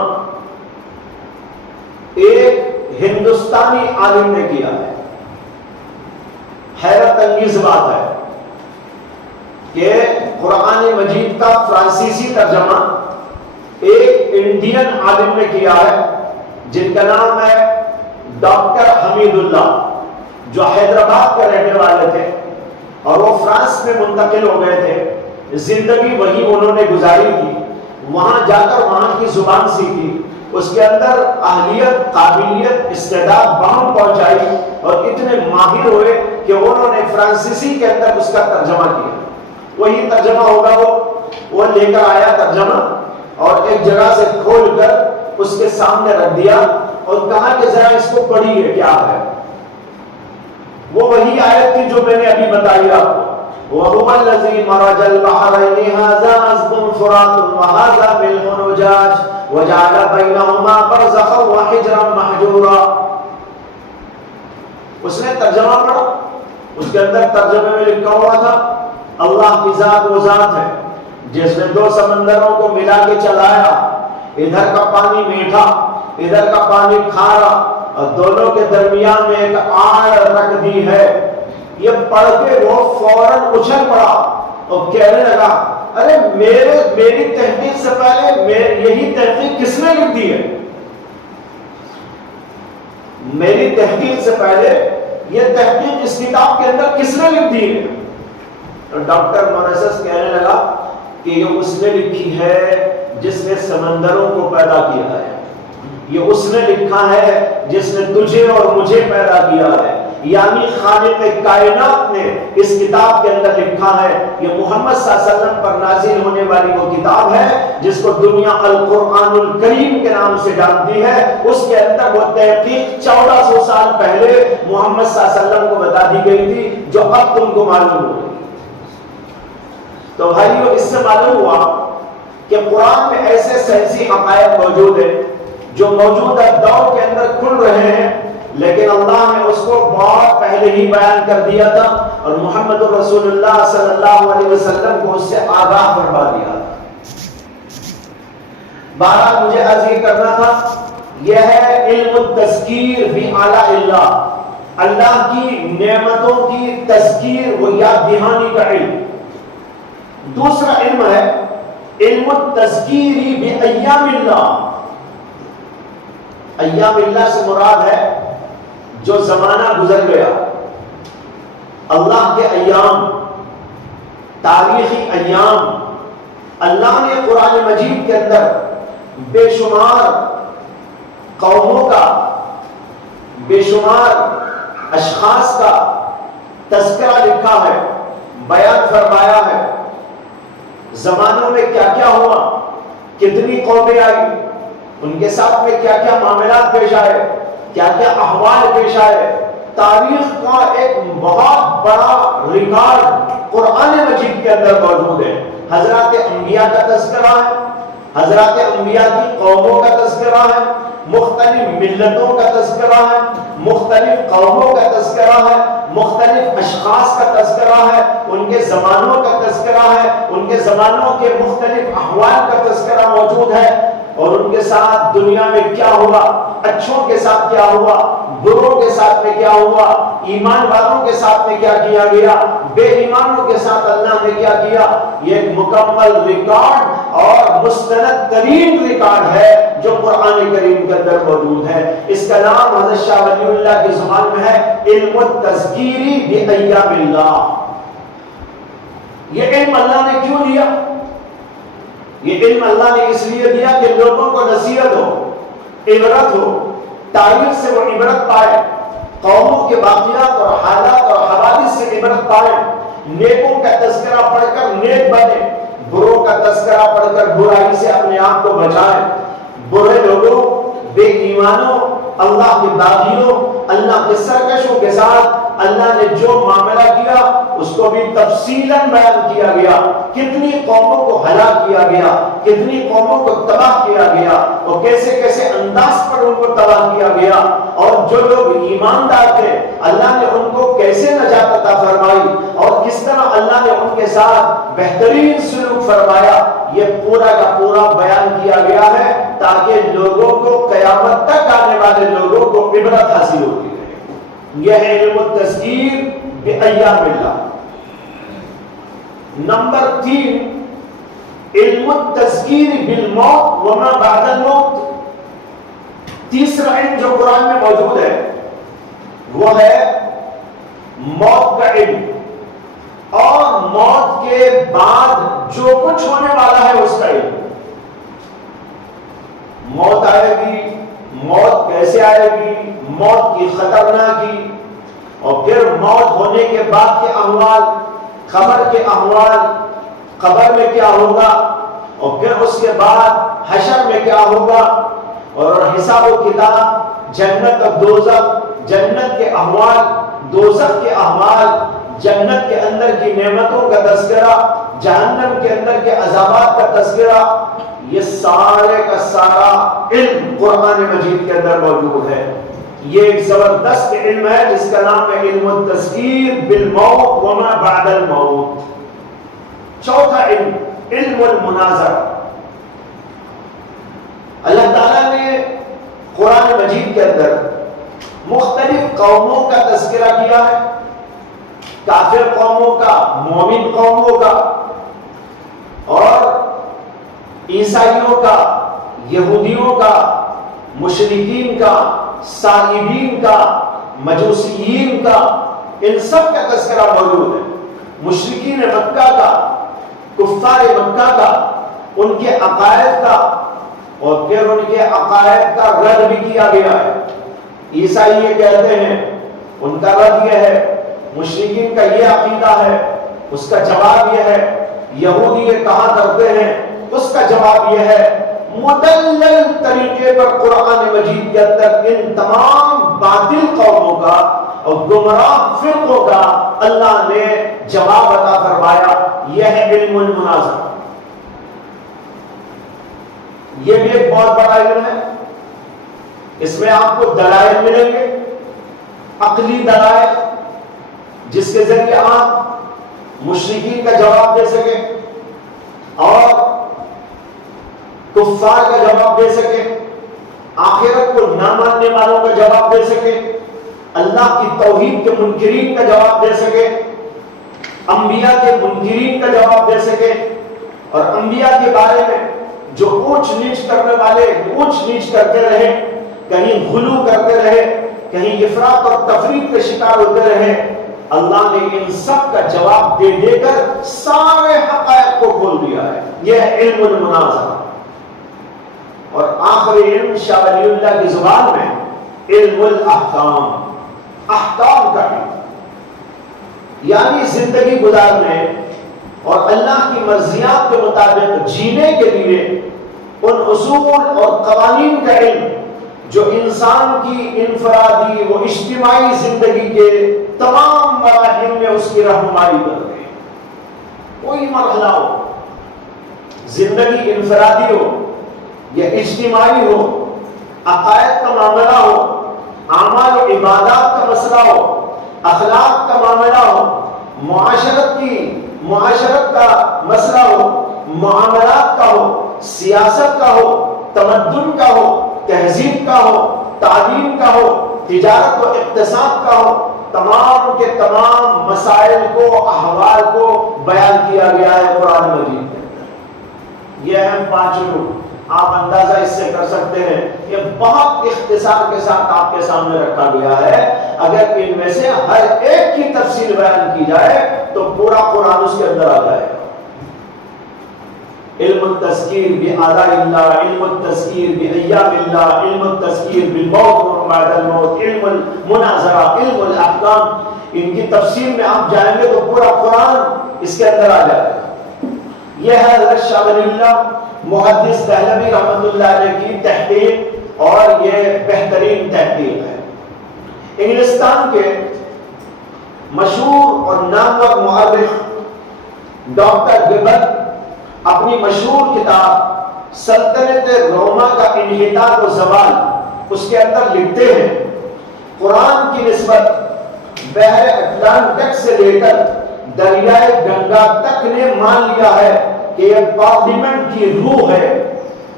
ایک ہندوستانی عالم نے کیا ہے۔ حیرت انگیز بات ہے کہ قرآن مجید کا فرانسیسی ترجمہ ایک انڈین عالم نے کیا ہے جن کا نام ہے ڈاکٹر حمید اللہ، جو حیدرآباد کے رہنے والے تھے اور وہ فرانس میں منتقل ہو گئے تھے، زندگی وہی انہوں نے گزاری تھی، وہاں جا کر وہاں کی زبان سیکھی، اس کے اندر اہلیت، قابلیت، استعداد بہم پہنچائی اور اتنے ماہر ہوئے کہ انہوں نے فرانسیسی کے اندر اس کا ترجمہ کیا۔ وہی ترجمہ ہوگا وہ لے کر آیا ترجمہ اور ایک جگہ سے کھول کر اس کے سامنے رکھ دیا اور کہا کہ ذرا اس کو پڑھیے کیا ہے۔ وہ وہی آیت تھی جو میں نے ابھی بتائی آپ کو، وَهُوَ الَّذِي مَرَجَ الْبَحْرَيْنِ هَذَا عَذْبٌ فُرَاتٌ وَهَذَا مِلْحٌ أُجَاجٌ وَجَعَلَ بَيْنَهُمَا بَرْزَخًا وَحِجْرًا مَحْجُورًا۔ اس نے ترجمہ پڑھا، اس کے اندر ترجمے میں لکھا ہوا تھا اللہ کی ذات وہ ذات ہے جس نے دو سمندروں کو ملا کے چلایا، ادھر کا پانی میٹھا ادھر کا پانی کھارا اور دونوں کے درمیان میں ایک آڑ رکھ دی ہے۔ یہ پڑھ کے وہ فوراً اچھل پڑا اور کہنے لگا ارے میری تحقیق سے پہلے یہی تحقیق کس نے لکھ دی ہے؟ میری تحقیق سے پہلے یہ تحقیق اس کتاب کے اندر کس نے لکھ دی ہے؟ ڈاکٹر موریسس کہنے لگا کہ یہ اس نے لکھی ہے جس نے سمندروں کو پیدا کیا ہے، یہ اس نے لکھا ہے جس نے تجھے اور مجھے پیدا کیا ہے، یعنی خالق کائنات نے اس کتاب کے اندر لکھا ہے۔ یہ محمد صلی اللہ علیہ وسلم پر نازل ہونے والی وہ کتاب ہے جس کو دنیا القرآن الکریم کے نام سے جانتی ہے۔ اس کے اندر وہ تحقیق 1400 سال پہلے محمد صلی اللہ علیہ وسلم کو بتا دی گئی تھی، جو اب تم کو معلوم ہو۔ تو بھائیو، اس سے معلوم ہوا کہ قرآن میں ایسے سائنسی حقائق موجود ہیں جو موجودہ دور کے اندر کھل رہے ہیں، لیکن اللہ نے اس کو بہت پہلے ہی بیان کر دیا تھا، اور محمد رسول اللہ صلی اللہ علیہ وسلم کو اس سے آگاہ فرما دیا تھا۔ بہرحال مجھے عرض یہ کرنا تھا، یہ ہے علم التذکیر بآلاء اللہ، اللہ کی نعمتوں کی تذکیر و یاد دہانی کا علم۔ دوسرا علم ہے علم التذکیر بایام اللہ۔ ایام اللہ سے مراد ہے جو زمانہ گزر گیا، اللہ کے ایام، تاریخی ایام۔ اللہ نے قرآن مجید کے اندر بے شمار قوموں کا، بے شمار اشخاص کا تذکرہ لکھا ہے، بیان فرمایا ہے۔ زمانوں میں کیا کیا ہوا، کتنی قومیں آئی، ان کے ساتھ میں کیا کیا معاملات پیش آئے، کیا کیا احوال پیش آئے۔ تاریخ کا ایک بہت بڑا ریکارڈ قرآن مجید کے اندر موجود ہے۔ حضرات انبیاء کا تذکرہ ہے، حضرات انبیاء کی قوموں کا تذکرہ ہے، مختلف ملتوں کا تذکرہ ہے، مختلف قوموں کا تذکرہ ہے، مختلف اشخاص کا تذکرہ ہے، ان کے زمانوں کا تذکرہ ہے، ان کے زمانوں کے مختلف احوال کا تذکرہ موجود ہے، اور ان کے ساتھ دنیا میں کیا ہوا، اچھوں کے ساتھ کیا ہوا، بروں کے ساتھ میں کیا ہوا، ایمان والوں کے ساتھ میں کیا کیا گیا، بے ایمانوں کے ساتھ اللہ نے کیا کیا۔ یہ ایک مکمل ریکارڈ اور مستند ترین ریکارڈ ہے جو قرآن کریم کے اندر موجود ہے۔ اس کا نام حضرت شاہ ولی اللہ کی زبان میں ہے علم التذکیر بایام اللہ۔ یہ علم اللہ نے کیوں دیا؟ یہ علم اللہ نے اس لیے دیا کہ لوگوں کو نصیحت ہو، عبرت ہو، تاریخ سے وہ عبرت پائے، قوموں کے واقعات اور حالات اور حوادث سے عبرت پائے، نیکوں کا تذکرہ پڑھ کر نیک بنے، بروں کا تذکرہ پڑھ کر برائی سے اپنے آپ کو بچائیں۔ برے لوگوں، بے ایمانوں، اللہ کے باغیوں، اللہ کے سرکشوں کے ساتھ اللہ نے جو معاملہ کیا اس کو بھی تفصیلاً بیان کیا گیا۔ کتنی قوموں کو ہلاک کیا گیا، کتنی قوموں کو تباہ کیا گیا، اور کیسے کیسے انداز پر ان کو تباہ کیا گیا، اور جو لوگ ایماندار تھے اللہ نے ان کو کیسے نجات عطا فرمائی، اور کس طرح اللہ نے ان کے ساتھ بہترین سلوک فرمایا۔ یہ پورا کا پورا بیان کیا گیا ہے تاکہ لوگوں کو، قیامت تک آنے والے لوگوں کو عبرت حاصل ہوتی ہے۔ یہ ہے علم التذکیر بایام اللہ۔ نمبر 3، علم التذکیر بالموت وما بعد الموت۔ تیسرا علم جو قرآن میں موجود ہے وہ ہے موت کا علم، اور موت کے بعد جو کچھ ہونے والا ہے اس کا علم۔ موت آئے گی، موت کیسے آئے گی، موت کی خطرناکی، اور پھر موت ہونے کے بعد کے احوال، قبر کے احوال، قبر میں کیا ہوگا، اور پھر اس کے بعد حشر میں کیا ہوگا، اور حساب و کتاب، جنت اور دوزخ، جنت کے احوال، دوزخ کے احوال، جنت کے اندر کی نعمتوں کا تذکرہ، جہنم کے اندر کے عذابات کا تذکرہ، یہ سارے کا سارا علم قرآن مجید کے اندر موجود ہے۔ یہ ایک زبردست علم ہے جس کا نام ہے علم التذکیر بالموت وما بعد الموت۔ چوتھا علم، علم المناظرہ۔ اللہ تعالیٰ نے قرآن مجید کے اندر مختلف قوموں کا تذکرہ کیا ہے، کافر قوموں کا، مومن قوموں کا، اور عیسائیوں کا، یہودیوں کا، مشرکین کا، سائبین کا، مجوسیین کا، ان سب کا تذکرہ موجود ہے۔ مشرکین مکہ کا، کفار مکہ کا، ان کے عقائد کا اور پھر ان کے عقائد کا رد بھی کیا گیا ہے۔ عیسائی یہ کہتے ہیں، ان کا رد یہ ہے، مشرکین کا یہ عقیدہ ہے، اس کا جواب یہ ہے، یہودی یہ کہا کرتے ہیں، اس کا جواب یہ ہے۔ مدلل طریقے پر قرآن مجید کے اندر ان تمام باطل قوموں کا اور گمراہ فرقوں کا اللہ نے جواب عطا فرمایا۔ یہ ہے علم المناظرہ، یہ بھی ایک بہت بڑا علم ہے۔ اس میں آپ کو دلائل ملیں گے، عقلی دلائل، جس کے ذریعے آپ مشرکین کا جواب دے سکیں اور کفار کا جواب دے سکیں، آخرت کو نہ ماننے والوں کا جواب دے سکیں، اللہ کی توحید کے منکرین کا جواب دے سکیں، انبیاء کے منکرین کا جواب دے سکیں، اور انبیاء کے بارے میں جو اونچ نیچ کرنے والے اونچ نیچ کرتے رہے، کہیں غلو کرتے رہے، کہیں افراط اور تفریط کے شکار ہوتے رہے، اللہ نے ان سب کا جواب دے دے کر سارے حقائق کو کھول دیا ہے۔ یہ ہے علم المناظرہ۔ اور آخری علم شاہ ولی اللہ کی زبان میں علم الاحکام، احکام کا علم، یعنی زندگی گزارنے اور اللہ کی مرضیات کے مطابق جینے کے لیے ان اصول اور قوانین کا علم جو انسان کی انفرادی و اجتماعی زندگی کے تمام مراحل میں اس کی رہنمائی کرتے ہیں۔ کوئی مرحلہ ہو، زندگی انفرادی ہو یا اجتماعی ہو، عقائد کا معاملہ ہو، اعمال و عبادات کا مسئلہ ہو، اخلاق کا معاملہ ہو، معاشرت کا مسئلہ ہو، معاملات کا ہو، سیاست کا ہو، تمدن کا ہو، تہذیب کا ہو، تعلیم کا ہو، تجارت و اقتصاد کا ہو، تمام کے تمام مسائل کو، احوال کو بیان کیا گیا ہے قرآن مجید کے اندر۔ یہ اہم 5 رکن آپ اندازہ اس سے کر سکتے ہیں، یہ بہت اختصار کے ساتھ آپ کے سامنے رکھا گیا ہے۔ اگر ان میں سے ہر ایک کی تفصیل بیان کی جائے تو پورا قرآن اس کے اندر آ جائے گا۔ علم التذکیر بآلاء اللہ، علم التذکیر بایام اللہ، علم التذکیر بالموت و بعد الموت، علم المناظرہ، علم الاحکام، ان کی تفصیل میں آپ جائیں گے تو پورا قرآن اس کے اندر آ جائے گا۔ یہ ہے حضرت شاہ ولی اللہ محدث دہلوی رحمۃ اللہ علیہ کی تحقیق، اور یہ بہترین تحقیق ہے۔ انگلستان کے مشہور اور نامور مؤرخ ڈاکٹر گبن اپنی مشہور کتاب سلطنت روما کا انحطاط و زوال اس کے اندر لکھتے ہیں، قرآن کی نسبت بحر اٹلانٹک سے لے کر دریائے گنگا تک نے مان لیا ہے کہ یہ پارلیمنٹ کی روح ہے،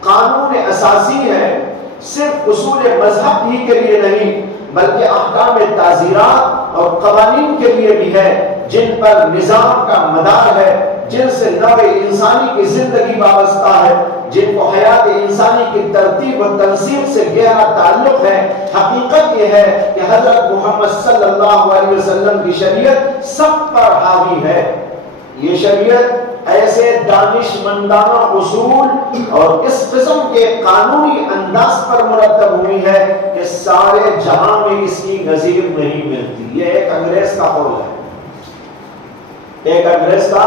قانون اساسی ہے، صرف اصول مذہب ہی کے لیے نہیں بلکہ احکام تعزیرات اور قوانین کے لیے بھی ہے، جن پر نظام کا مدار ہے، جن سے نوع انسانی کی زندگی وابستہ ہے، جن کو حیات انسانی کی ترتیب و تنظیم سے گہرا تعلق ہے۔ حقیقت یہ ہے کہ حضرت محمد صلی اللہ علیہ وسلم کی شریعت سب پر حاوی ہے۔ یہ شریعت ایسے دانش مندانہ اصول اور اس قسم کے قانونی انداز پر مرتب ہوئی ہے کہ سارے جہاں میں اس کی نظیر نہیں ملتی۔ یہ ایک انگریز کا قول ہے، ایک انگریز کا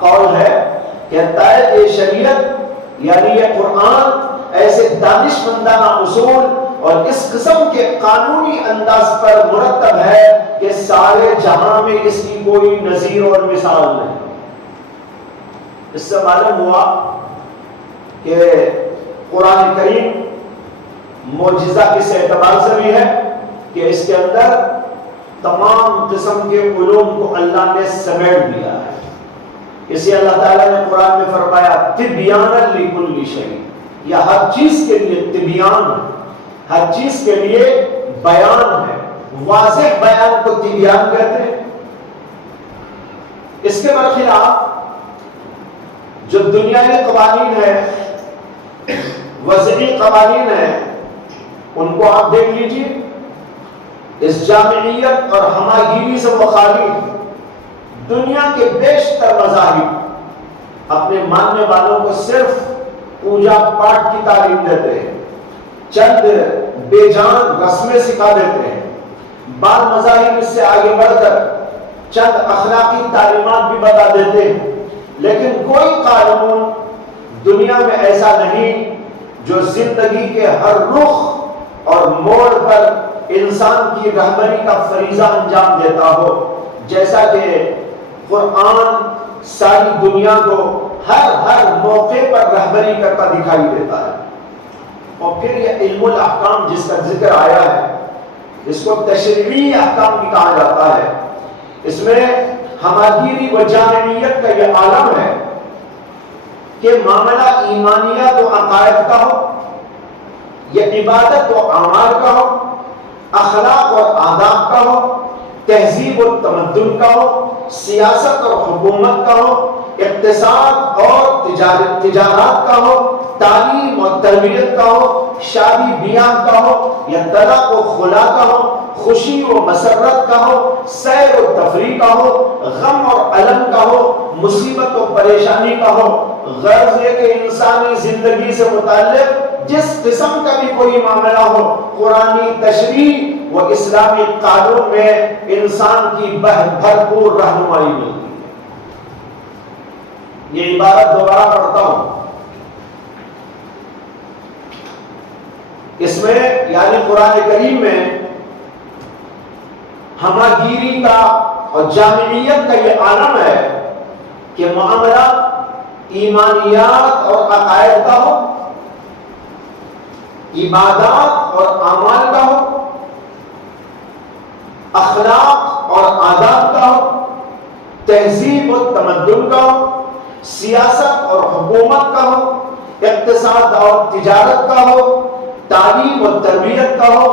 قول ہے، کہتا ہے کہ شریعت یعنی یہ قرآن ایسے دانش مندانہ اصول اور اس قسم کے قانونی انداز پر مرتب ہے کہ سارے جہاں میں اس کی کوئی نظیر اور مثال نہیں۔ اس سے معلوم ہوا کہ قرآن کریم معجزہ اس اعتبار سے بھی ہے کہ اس کے اندر تمام قسم کے علوم کو اللہ نے سمیٹ دیا ہے۔ اسی اللہ تعالیٰ نے قرآن میں فرمایا تبیانا لکل شیء، یا ہر چیز کے لیے تبیان ہے، ہر چیز کے لیے بیان ہے، واضح بیان کو تبیان کہتے ہیں۔ اس کے برخلاف جو دنیاوی قوانین ہے، وضعی قوانین ہیں، ان کو آپ دیکھ لیجئے، اس جامعیت اور ہماگیری سے مخالف دنیا کے بیشتر مذاہب اپنے ماننے والوں کو صرف پوجا پاٹ کی تعلیم دیتے ہیں، چند بے جان رسمیں سکھا دیتے ہیں، بعض مذاہب اس سے آگے بڑھ کر چند اخلاقی تعلیمات بھی بتا دیتے ہیں، لیکن کوئی قانون دنیا میں ایسا نہیں جو زندگی کے ہر رخ اور موڑ پر انسان کی رہبری کا فریضہ انجام دیتا ہو، جیسا کہ قرآن ساری دنیا کو ہر موقع پر رہبری کرتا دکھائی دیتا ہے۔ اور پھر یہ علم الاحکام جس کا ذکر آیا ہے، اس کو تشریعی احکام بھی کہا جاتا ہے۔ اس میں ہماگیری و جامعیت کا یہ عالم ہے کہ معاملہ ایمانیات و عقائد کا ہو، یہ عبادت و اعمال کا ہو، اخلاق اور آداب کا ہو، تہذیب و تمدن کا ہو، سیاست اور حکومت کا ہو، اقتصاد اور تجارت کا ہو، تعلیم اور تربیت کا ہو، شادی بیاہ کا ہو یا طلاق و خلا کا ہو، خوشی و مسرت کا ہو، سیر و تفریح کا ہو، غم اور الم کا ہو، مصیبت و پریشانی کا ہو، غرض ہے کہ انسانی زندگی سے متعلق جس قسم کا بھی کوئی معاملہ ہو، قرآنی تشریح و اسلامی قانون میں انسان کی بھرپور رہنمائی ملتی ہے۔ یہ عبارت دوبارہ پڑھتا ہوں، اس میں یعنی قرآن کریم میں ہماگیری کا اور جامعیت کا یہ عالم ہے کہ معاملہ ایمانیات اور عقائد کا ہو، عبادات اور اعمال کا ہو، اخلاق اور آداب کا ہو، تہذیب و تمدن کا ہو، سیاست اور حکومت کا ہو، اقتصاد اور تجارت کا ہو، تعلیم و تربیت کا ہو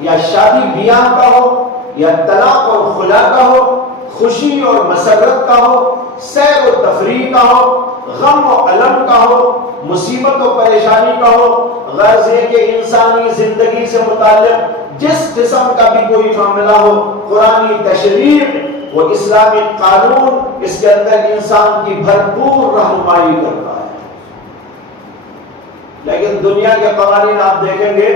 یا شادی بیاہ کا ہو یا طلاق اور خلا کا ہو، خوشی اور مسرت کا ہو، سیر و تفریح کا ہو، غم و الم کا ہو، مصیبت و پریشانی کا ہو، غرض ہے کہ انسانی زندگی سے متعلق جس قسم کا بھی کوئی معاملہ ہو، قرآنی تشریح و اسلامی قانون اس کے اندر انسان کی بھرپور رہنمائی کرتا ہے۔ لیکن دنیا کے قوانین آپ دیکھیں گے،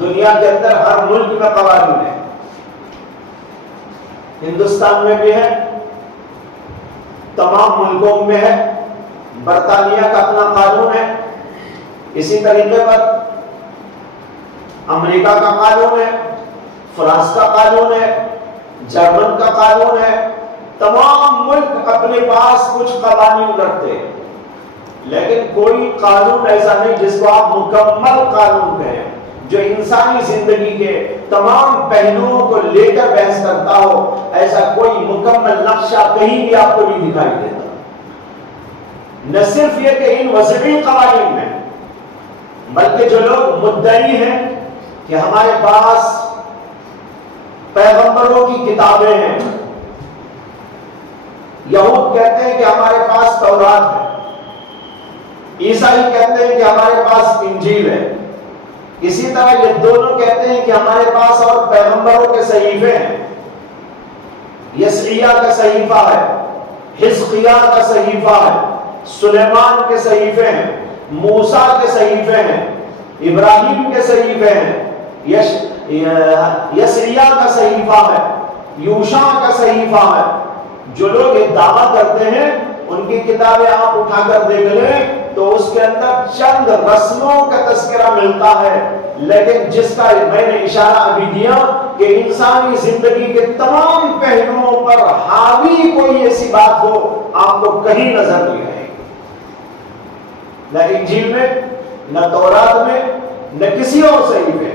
دنیا کے اندر ہر ملک میں قوانین ہیں، ہندوستان میں بھی ہے، تمام ملکوں میں ہے، برطانیہ کا اپنا قانون ہے، اسی طریقے پر امریکہ کا قانون ہے، فرانس کا قانون ہے، جرمن کا قانون ہے، تمام ملک اپنے پاس کچھ قوانین رکھتے ہیں، لیکن کوئی قانون ایسا نہیں جس کو آپ مکمل قانون کہیں، جو انسانی زندگی کے تمام پہلوؤں کو لے کر بحث کرتا ہو۔ ایسا کوئی مکمل نقشہ کہیں بھی آپ کو نہیں دکھائی دیتا۔ نہ صرف یہ کہ ان وضعی قوانین میں، بلکہ جو لوگ مدعی ہیں کہ ہمارے پاس پیغمبروں کی کتابیں ہیں، یہود کہتے ہیں کہ ہمارے پاس تورات ہے، عیسائی کہتے ہیں کہ ہمارے پاس انجیل ہے، اسی طرح یہ دونوں کہتے ہیں کہ ہمارے پاس اور پیغمبروں کے صحیفے ہیں، یسعیاہ کا صحیفہ ہے، حزقیاہ کا صحیفہ ہے، سلیمان کے صحیفے ہیں، موسیٰ کے صحیفے ہیں، ابراہیم کے صحیفے ہیں، یسعیاہ کا صحیفہ ہے، یوشع کا صحیفہ ہے۔ جو لوگ یہ دعویٰ کرتے ہیں ان کی کتابیں آپ اٹھا کر دیکھ لیں تو اس کے اندر چند رسموں کا تذکرہ ملتا ہے، لیکن جس کا میں نے اشارہ ابھی دیا کہ انسانی زندگی کے تمام پہلوؤں پر حاوی کوئی ایسی بات ہو آپ کو کہیں نظر نہیں آئے گی، نہ انجیل میں، نہ تورات میں، نہ کسی اور صحیفے میں۔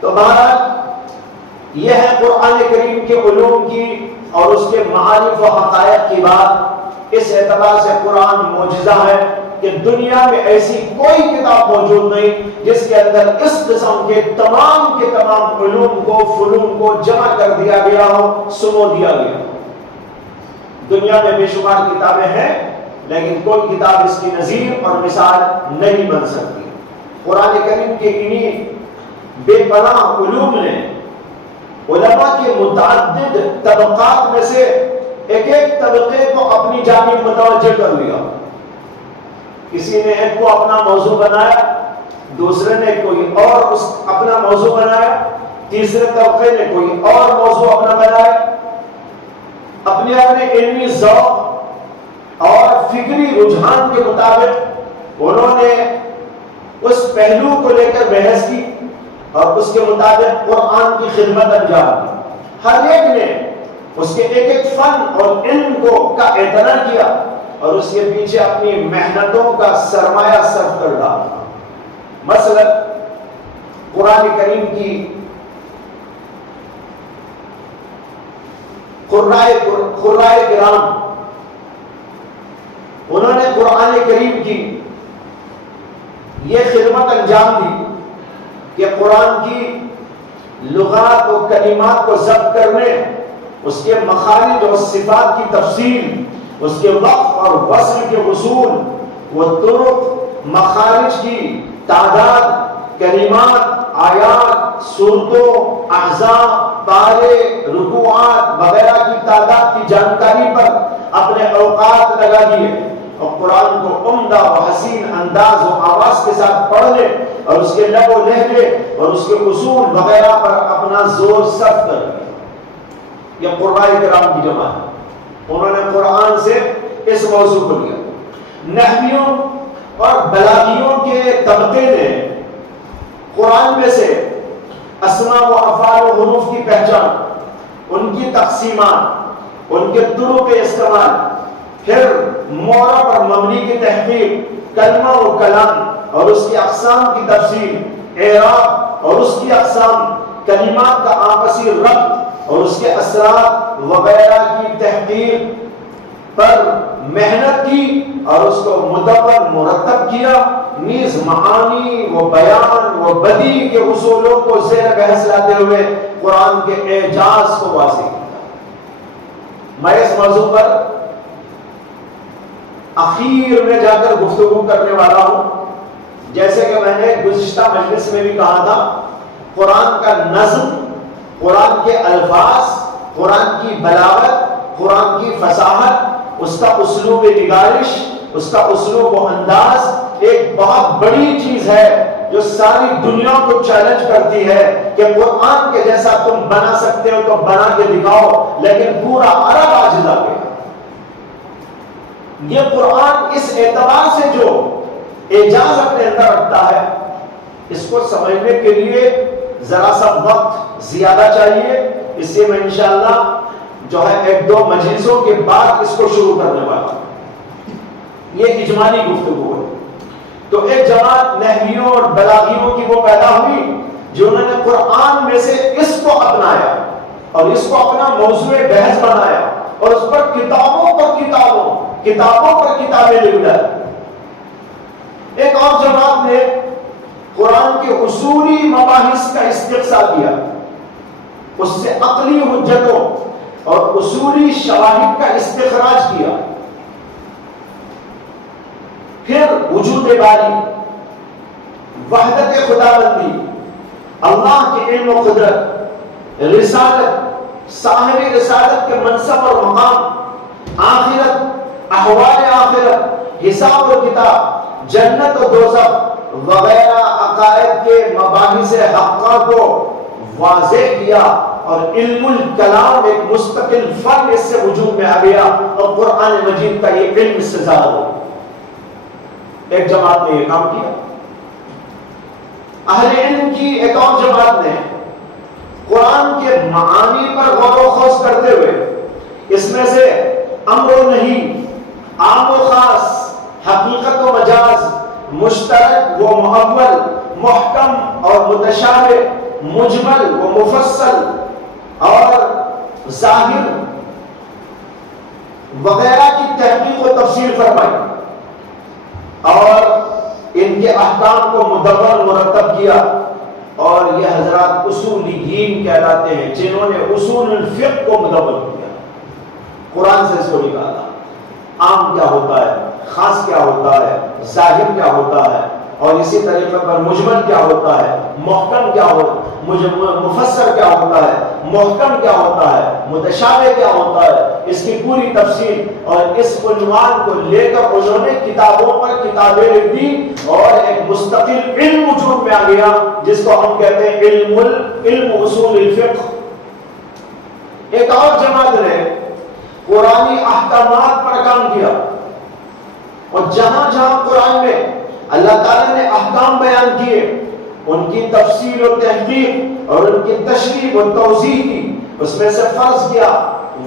تو بہرحال یہ ہے قرآن کریم کے علوم کی اور اس کے معارف و حقائق کی بات۔ اس اعتبار سے قرآن معجزہ ہے کہ دنیا میں ایسی کوئی کتاب موجود نہیں جس کے اندر اس قسم کے تمام علوم کو، فنون کو جمع کر دیا گیا ہو، سمو دیا گیا ہو۔ دنیا میں بے شمار کتابیں ہیں لیکن کوئی کتاب اس کی نظیر اور مثال نہیں بن سکتی۔ قرآن کریم کے انہی بے پناہ علوم نے علماء کے متعدد طبقات میں سے ایک ایک طبقے کو اپنی جانب متوجہ کر لیا. کسی نے ایک کو اپنا موضوع بنایا، دوسرے نے کوئی اور اپنا موضوع بنایا، تیسرے طبقے نے کوئی اور موضوع اپنا بنایا. اپنے اپنے علمی ذوق اور فکری رجحان کے مطابق انہوں نے اس پہلو کو لے کر بحث کی اور اس کے مطابق قرآن کی خدمت انجام دی. ہر ایک نے اس کے ایک ایک فن اور علم کا اعتنا کیا اور اس کے پیچھے اپنی محنتوں کا سرمایہ صرف کر ڈالا. مثلا قرآن کریم کی قرائے کرام، انہوں نے قرآن کریم کی یہ خدمت انجام دی کہ قرآن کی لغات و کلمات کو ضبط کرنے، اس کے مخارج اور صفات کی تفصیل، اس کے وقف اور وصل کے اصول، وہ طرق، مخارج کی تعداد، کلمات، آیات، صورتوں، احزاب، پارے، رکوعات وغیرہ کی تعداد کی جانکاری پر اپنے اوقات لگا دیے اور قرآن کو عمدہ و حسین انداز و آواز کے ساتھ پڑھنے اور اس کے لب و لہجے اور اس کے اصول وغیرہ پر اپنا زور صرف کر دیا. یہ قرآن کرام کی جماعت ہے. انہوں نے قرآن سے اس موضوع کو لیا. نحویوں اور بلاغیوں کے طبقے نے قرآن میں سے اسماء و افعال و حروف کی پہچان، ان کی تقسیمات، ان کے طرق استعمال، پھر معرب اور مبنی کی تحقیق، کلمہ و کلام اور اس کی اقسام کی تفصیل، اعراب اور اس کی اقسام، کلمات کا آپسی ربط اور اس کے اثرات وغیرہ کی تحقیق پر محنت کی اور اس کو مدبر مرتب کیا. نیز معانی و بیان و بدیع کے اصولوں کو زیر بحث لاتے ہوئے قرآن کے اعجاز کو واضح کیا. میں اس موضوع پر اخیر میں جا کر گفتگو کرنے والا ہوں. جیسے کہ میں نے گزشتہ مجلس میں بھی کہا تھا، قرآن کا نظم، قرآن کے الفاظ، قرآن کی بلاغت، قرآن کی فصاحت، اس کا اسلوب نگارش، اس کا اسلوب و انداز ایک بہت بڑی چیز ہے جو ساری دنیا کو چیلنج کرتی ہے کہ قرآن کے جیسا تم بنا سکتے ہو تو بنا کے دکھاؤ، لیکن پورا عرب عاجز آ گیا. یہ قرآن اس اعتبار سے جو اعجاز اپنے اندر رکھتا ہے، اس کو سمجھنے کے لیے ذرا سا وقت زیادہ چاہیے. اس سے میں انشاءاللہ جو ہے ایک دو مجلسوں کے بعد اس کو شروع کرنے والا ہوں. یہ اجمالی گفتگو ہے. تو ایک جماعت نحویوں اور بلاغیوں کی وہ پیدا ہوئی جنہوں نے قرآن میں سے اس کو اپنایا اور اس کو اپنا موضوع بحث بنایا اور اس پر کتابوں پر کتابیں لکھ ڈالی. ایک اور جماعت نے قرآن کے اصولی مباحث کا استقصاء کیا، اس سے عقلی حجتوں اور اصولی شواہد کا استخراج کیا. پھر وجود باری، وحدت خداوندی، اللہ کے علم و قدرت، رسالت، صاحب رسالت کے منصب اور مقام، آخرت، احوال آخرت، حساب و کتاب، جنت و دوزخ وغیرہ عقائد کے مباحث حقہ کو واضح کیا اور علم الکلام ایک مستقل فن اس سے وجود میں آ گیا اور قرآن مجید کا یہ علم اس سے زیادہ ہو. ایک جماعت نے یہ کام کیا. اہل علم کی ایک اور جماعت نے قرآن کے معانی پر غور و خوض کرتے ہوئے اس میں سے امر و نہی، عام و خاص، حقیقت و مجاز، مشترک و مؤول، محکم اور متشابہ، مجمل و مفصل اور ظاہر وغیرہ کی تحقیق و تفسیر فرمائی اور ان کے احکام کو مدبر مرتب کیا. اور یہ حضرات اصولیین کہلاتے ہیں جنہوں نے اصول الفقہ کو مدبر کیا، قرآن سے اس کو نکالا. عام کیا ہوتا ہے، خاص کیا ہوتا ہے، ظاہر کیا ہوتا ہے، اور اسی طریقے پر مجمل کیا ہوتا ہے، محکم کیا ہوتا ہے، مفسر کیا ہوتا ہے، محکم کیا ہوتا ہے، متشابہ کیا ہوتا ہے، اس کی پوری تفصیل اور اس عنوان کو لے کر انہوں نے کتابوں پر کتابیں لکھ دی اور ایک مستقل علم وجود میں آ گیا جس کو ہم کہتے ہیں علم اصول الفقہ۔ ایک اور جماعت نے قرآنی احکامات پر کام کیا اور جہاں جہاں قرآن میں اللہ تعالیٰ نے احکام بیان کیے ان کی تفصیل و تحقیق اور ان کی تشریح و توضیح کی، اس میں سے فرض کیا،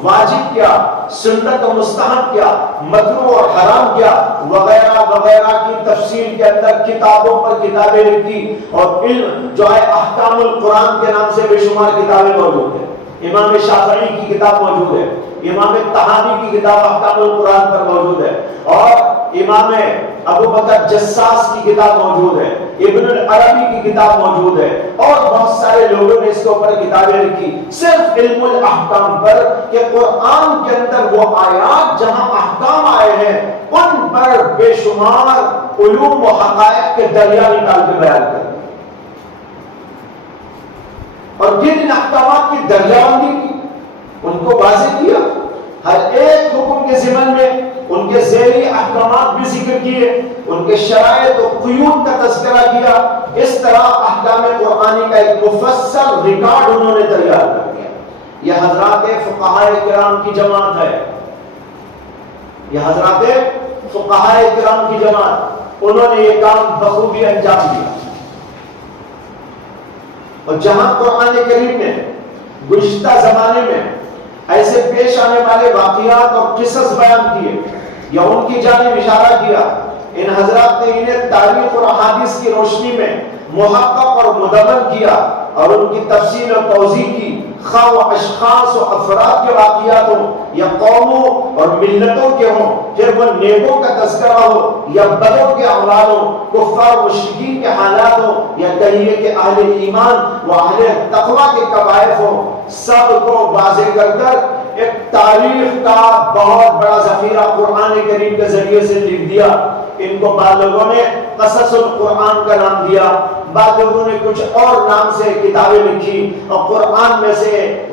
واجب کیا، سنت و مستحب کیا، مکروہ اور حرام کیا وغیرہ وغیرہ کی تفصیل کے اندر کتابوں پر کتابیں لکھی، اور علم جو ہے احکام القرآن کے نام سے بے شمار کتابیں موجود ہیں۔ امام شافعی کی کتاب موجود ہے، امام طحاوی کی کتاب احکام القرآن پر موجود ہے، اور امام ابو بکر جساس کی کتاب موجود ہے، ابن العربی کی کتاب موجود ہے، اور بہت سارے لوگوں نے اس کے اوپر کتابیں لکھی صرف علم الاحکام پر کہ قرآن کے اندر وہ آیات جہاں احکام آئے ہیں ان پر بے شمار علوم و حقائق کے دریا نکال کے بیان کر، اور جن ان احکامات کی دریابندی کی، ان کو واضح کیا، ہر ایک حکم کے ضمن میں ان کے ذیلی احکامات بھی ذکر کیے، ان کے شرائط و قیود کا تذکرہ کیا۔ اس طرح احکام قرآنی کا ایک مفصل ریکارڈ انہوں نے تیار کر دیا۔ یہ حضرات فقہاء کرام کی جماعت ہے، یہ حضرات فقہاء کرام کی جماعت، انہوں نے یہ کام بخوبی انجام دیا۔ اور جہاں قرآن کریم نے گزشتہ زمانے میں ایسے پیش آنے والے واقعات اور قصص بیان کیے یا ان کی جانب اشارہ کیا، ان حضرات نے انہیں تاریخ اور احادیث کی روشنی میں محقق اور مدون کیا اور ان کی تفصیل و توضیح کی، خواہ و اشخاص و افراد کے واقعات ہوں یا قوموں اور ملتوں کے ہوں، پھر وہ نیکوں کا تذکرہ ہو یا بدوں کے اعمال ہوں، کفار و مشرکین کے حالات ہوں یا کہیے کہ اہل ایمان و اہل تقوی کے قبائف ہوں، سب کو واضح کر کر ایک تاریخ کا بہت بڑا ذخیرہ قرآن کریم کے ذریعے سے لکھ دیا۔ ان کو بعض لوگوں نے قصص القرآن کا نام دیا، بعض لوگوں نے کچھ اور نام سے کتابیں لکھی، اور قرآن میں سے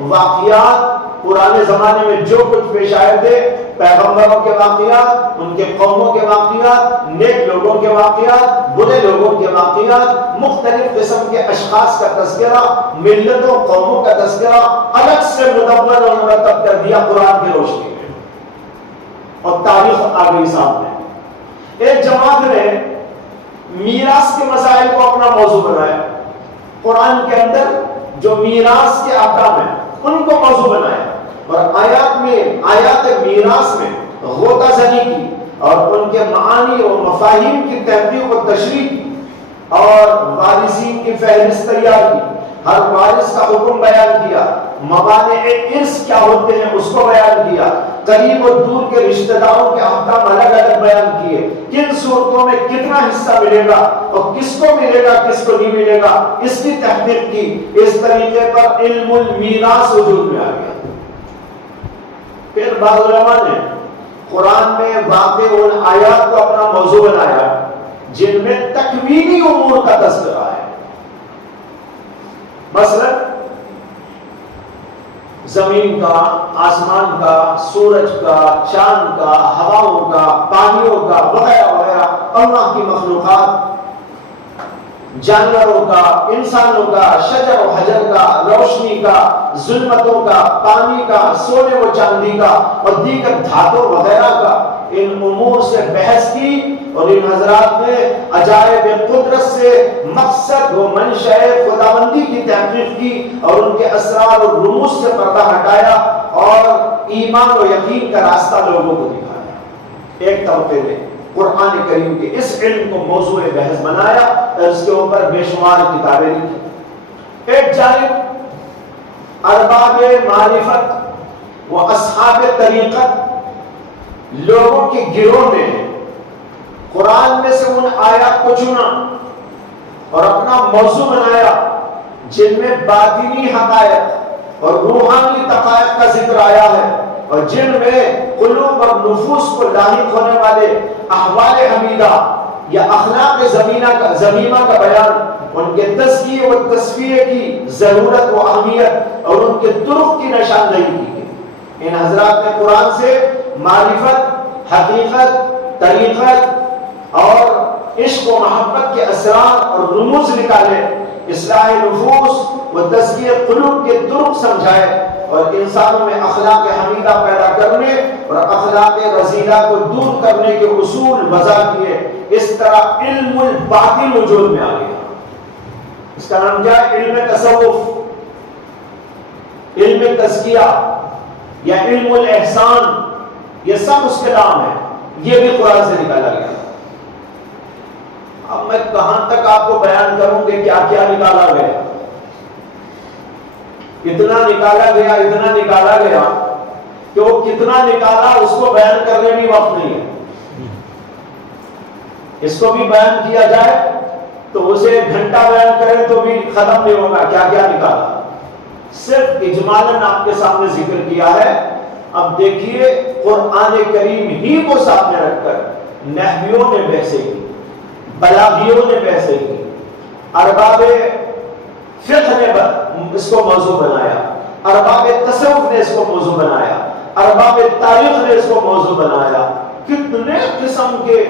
واقعات پرانے زمانے میں جو کچھ پیش آئے تھے، پیغمبروں کے واقعات، ان کے قوموں کے واقعات، نیک لوگوں کے واقعات، برے لوگوں کے واقعات، مختلف قسم کے اشخاص کا تذکرہ، ملتوں قوموں کا تذکرہ الگ سے مدون اور مرتب کر دیا قرآن کی روشنی میں، اور تاریخ آ گئی سامنے۔ ایک جماعت نے میراث کے مسائل کو اپنا موضوع بنایا، قرآن کے اندر جو میراث کے احکام ہیں ان کو موضوع بنایا، اور آیات میراث میں غوطہ زنی کی اور ان کے معانی و مفاہیم کی تحقیق و تشریح کی، اور وارثین کی فہرست تیار کی، ہر وارث کا حکم بیان کیا، موانع ارث کیا ہوتے ہیں اس کو بیان کیا، قریب و دور کے رشتہ داروں کے احکام الگ الگ بیان کیے، کن صورتوں میں کتنا حصہ ملے گا اور کس کو ملے گا کس کو نہیں ملے گا، اس کی تحقیق کی۔ اس طریقے پر علم المیراث وجود میں آ گیا۔ پھر بعض علماء نے قرآن میں واقع ان آیات کو اپنا موضوع بنایا جن میں تکوینی امور کا تذکرہ ہے، مثلا زمین کا، آسمان کا، سورج کا، چاند کا، ہواؤں کا، پانیوں کا وغیرہ وغیرہ، اللہ کی مخلوقات، جانوروں کا، انسانوں کا، شجر و حجر کا، روشنی کا، ظلمتوں کا، پانی کا، سونے و چاندی کا اور دیگر دھاتوں وغیرہ کا، ان امور سے بحث کی، اور ان حضرات نے عجائب قدرت سے مقصد و منشأ خداوندی کی تحقیق کی اور ان کے اسرار اور رموز سے پردہ ہٹایا اور ایمان و یقین کا راستہ لوگوں کو دکھایا۔ ایک طبقے نے قرآن کریم کے اس علم کو موضوع بحث بنایا اور اس کے اوپر بے شمار کتابیں لکھی۔ ایک جانب ارباب معرفت و اصحاب طریقت لوگوں کے گروہ نے قرآن میں سے ان آیات کو چنا اور اپنا موضوع بنایا جن میں باطنی حقائق اور روحانی حقائق کا ذکر آیا ہے، اور جن میں قلوب اور نفوس کو لاحق ہونے والے احوال حمیدہ یا اخلاق ذمیمہ کا بیان، ان کے تزکیے و تصفیے کی ضرورت و اہمیت اور ان کے طرق کی نشاندہی کی گئی۔ ان حضرات نے قرآن سے معرفت، حقیقت، طریقت اور عشق و محبت کے اسرار اور رموز نکالے، اصلاح نفوس و تزکیہ قلوب کے طرق سمجھائے اور انسانوں میں اخلاق حمیدہ پیدا کرنے اور اخلاق رذیلہ کو دور کرنے کے اصول وضع کیے۔ اس طرح علم الباطن وجود میں آ گیا۔ اس کا نام کیا ہے؟ علم تصوف، علم تزکیہ یا علم الاحسان، یہ سب اس کے نام ہے، یہ بھی قرآن سے نکالا گیا۔ اب میں کہاں تک آپ کو بیان کروں کہ کیا کیا نکالا گیا؟ اتنا نکالا گیا کہ وہ کتنا نکالا اس کو بیان کرنے بھی وقت نہیں ہے۔ اس کو بھی بیان کیا جائے تو اسے ایک گھنٹہ بیان کریں تو بھی ختم نہیں ہوگا کیا کیا نکالا۔ صرف اجمالاً آپ کے سامنے ذکر کیا ہے۔ اب دیکھیے قرآن کریم ہی کو سامنے رکھ کر نحویوں نے بحثیں کی، بلاغیوں نے بحثیں کی، ارباب فقہ نے اس کو موضوع بنایا، ارباب تصوف نے اس کو موضوع بنایا، ارباب تاریخ نے اس کو موضوع بنایا۔ کتنے قسم کے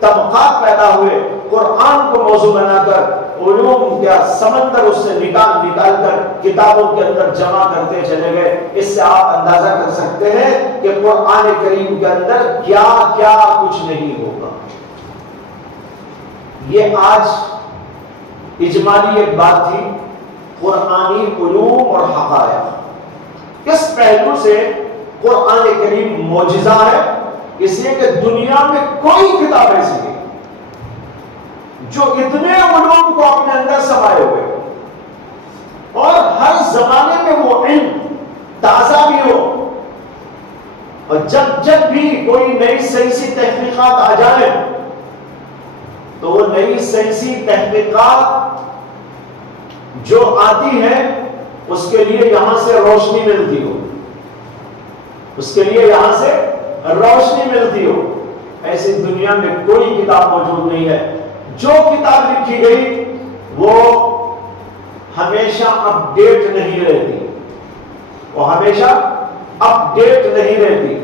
طبقات پیدا ہوئے قرآن کو موضوع بنا کر، علوم کا سمندر اس سے نکال کر کتابوں کے اندر جمع کرتے چلے گئے۔ اس سے آپ اندازہ کر سکتے ہیں کہ قرآن کریم کے اندر کیا کیا کچھ نہیں ہوگا۔ یہ آج اجمالی ایک بات تھی، قرآنی علوم اور حقائق۔ اس پہلو سے قرآن کریم معجزہ ہے، اس لیے کہ دنیا میں کوئی کتاب ایسی نہیں جو اتنے علوم کو اپنے اندر سمائے ہوئے اور ہر زمانے میں وہ علم تازہ بھی ہو، اور جب بھی کوئی نئی سائنسی تحقیقات آ جائیں تو وہ نئی سائنسی تحقیقات جو آتی ہے اس کے لیے یہاں سے روشنی ملتی ہو، اس کے لیے یہاں سے روشنی ملتی ہو۔ ایسی دنیا میں کوئی کتاب موجود نہیں ہے۔ جو کتاب لکھی گئی وہ ہمیشہ اپ ڈیٹ نہیں رہتی، وہ ہمیشہ اپ ڈیٹ نہیں رہتی،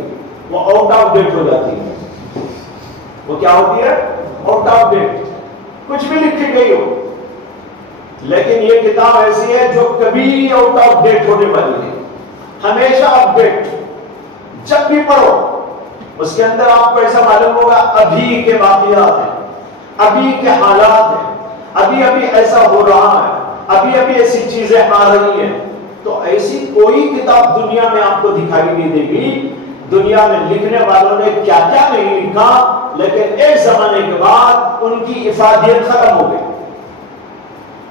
وہ آؤٹ آف ڈیٹ ہو جاتی ہے۔ وہ کیا ہوتی ہے؟ Out of date. کچھ بھی لکھی گئی ہو، لیکن یہ کتاب ایسی ہے جو کبھی آؤٹ آف ڈیٹ ہونے والی ہے، ہمیشہ اپ ڈیٹ۔ جب بھی پڑھو اس کے اندر آپ کو ایسا معلوم ہوگا ابھی کے واقعات ہیں، ابھی کے حالات ہیں، ابھی ایسا ہو رہا ہے، ابھی ایسی چیزیں آ رہی ہیں۔ تو ایسی کوئی کتاب دنیا میں آپ کو دکھائی نہیں دے گی۔ دنیا میں لکھنے والوں نے کیا کیا نہیں لکھا، لیکن ایک زمانے کے بعد ان کی افادیت ختم ہو گئی،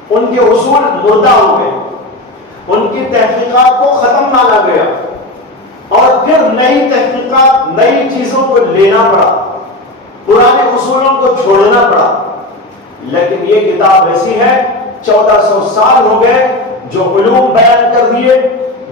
ان کے اصول مردہ ہو گئے، ان کی تحقیقات کو ختم مانا گیا، اور پھر نئی تحقیقات، نئی چیزوں کو لینا پڑا، پرانے اصولوں کو چھوڑنا پڑا۔ لیکن یہ کتاب ایسی ہے 1400 سال ہو گئے، جو علوم بیان کر دیے،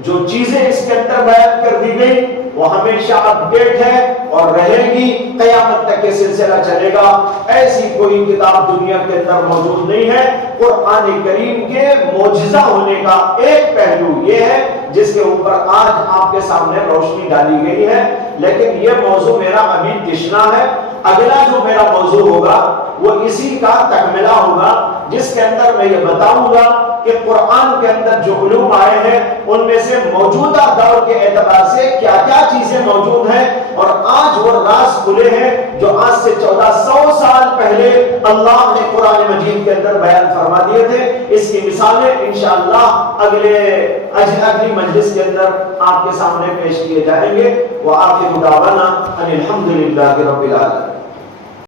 جو چیزیں اس کے اندر بیان کر دی گئی وہ ہمیشہ اپ ڈیٹ ہے اور رہے گی، قیامت تک یہ سلسلہ چلے گا۔ ایسی کوئی کتاب دنیا کے اندر موجود نہیں ہے۔ قرآن کریم کے معجزہ ہونے کا ایک پہلو یہ ہے جس کے اوپر آج آپ کے سامنے روشنی ڈالی گئی ہے، لیکن یہ موضوع میرا ابھی تشنا ہے۔ اگلا جو میرا موضوع ہوگا وہ اسی کا تکملہ ہوگا، جس کے اندر میں یہ بتاؤں گا کہ قرآن کے اندر جو علوم آئے ہیں ان میں سے موجودہ دور کے اعتبار سے کیا کیا چیزیں موجود ہیں، اور آج وہ راز کھلے ہیں جو آج سے 1400 سال پہلے اللہ نے قرآن مجید کے اندر بیان فرما دیے تھے۔ اس کی مثالیں انشاءاللہ اگلی مجلس کے اندر آپ کے سامنے پیش کیے جائیں گے۔ وآخر دعوانا ان الحمد للہ رب العالمین۔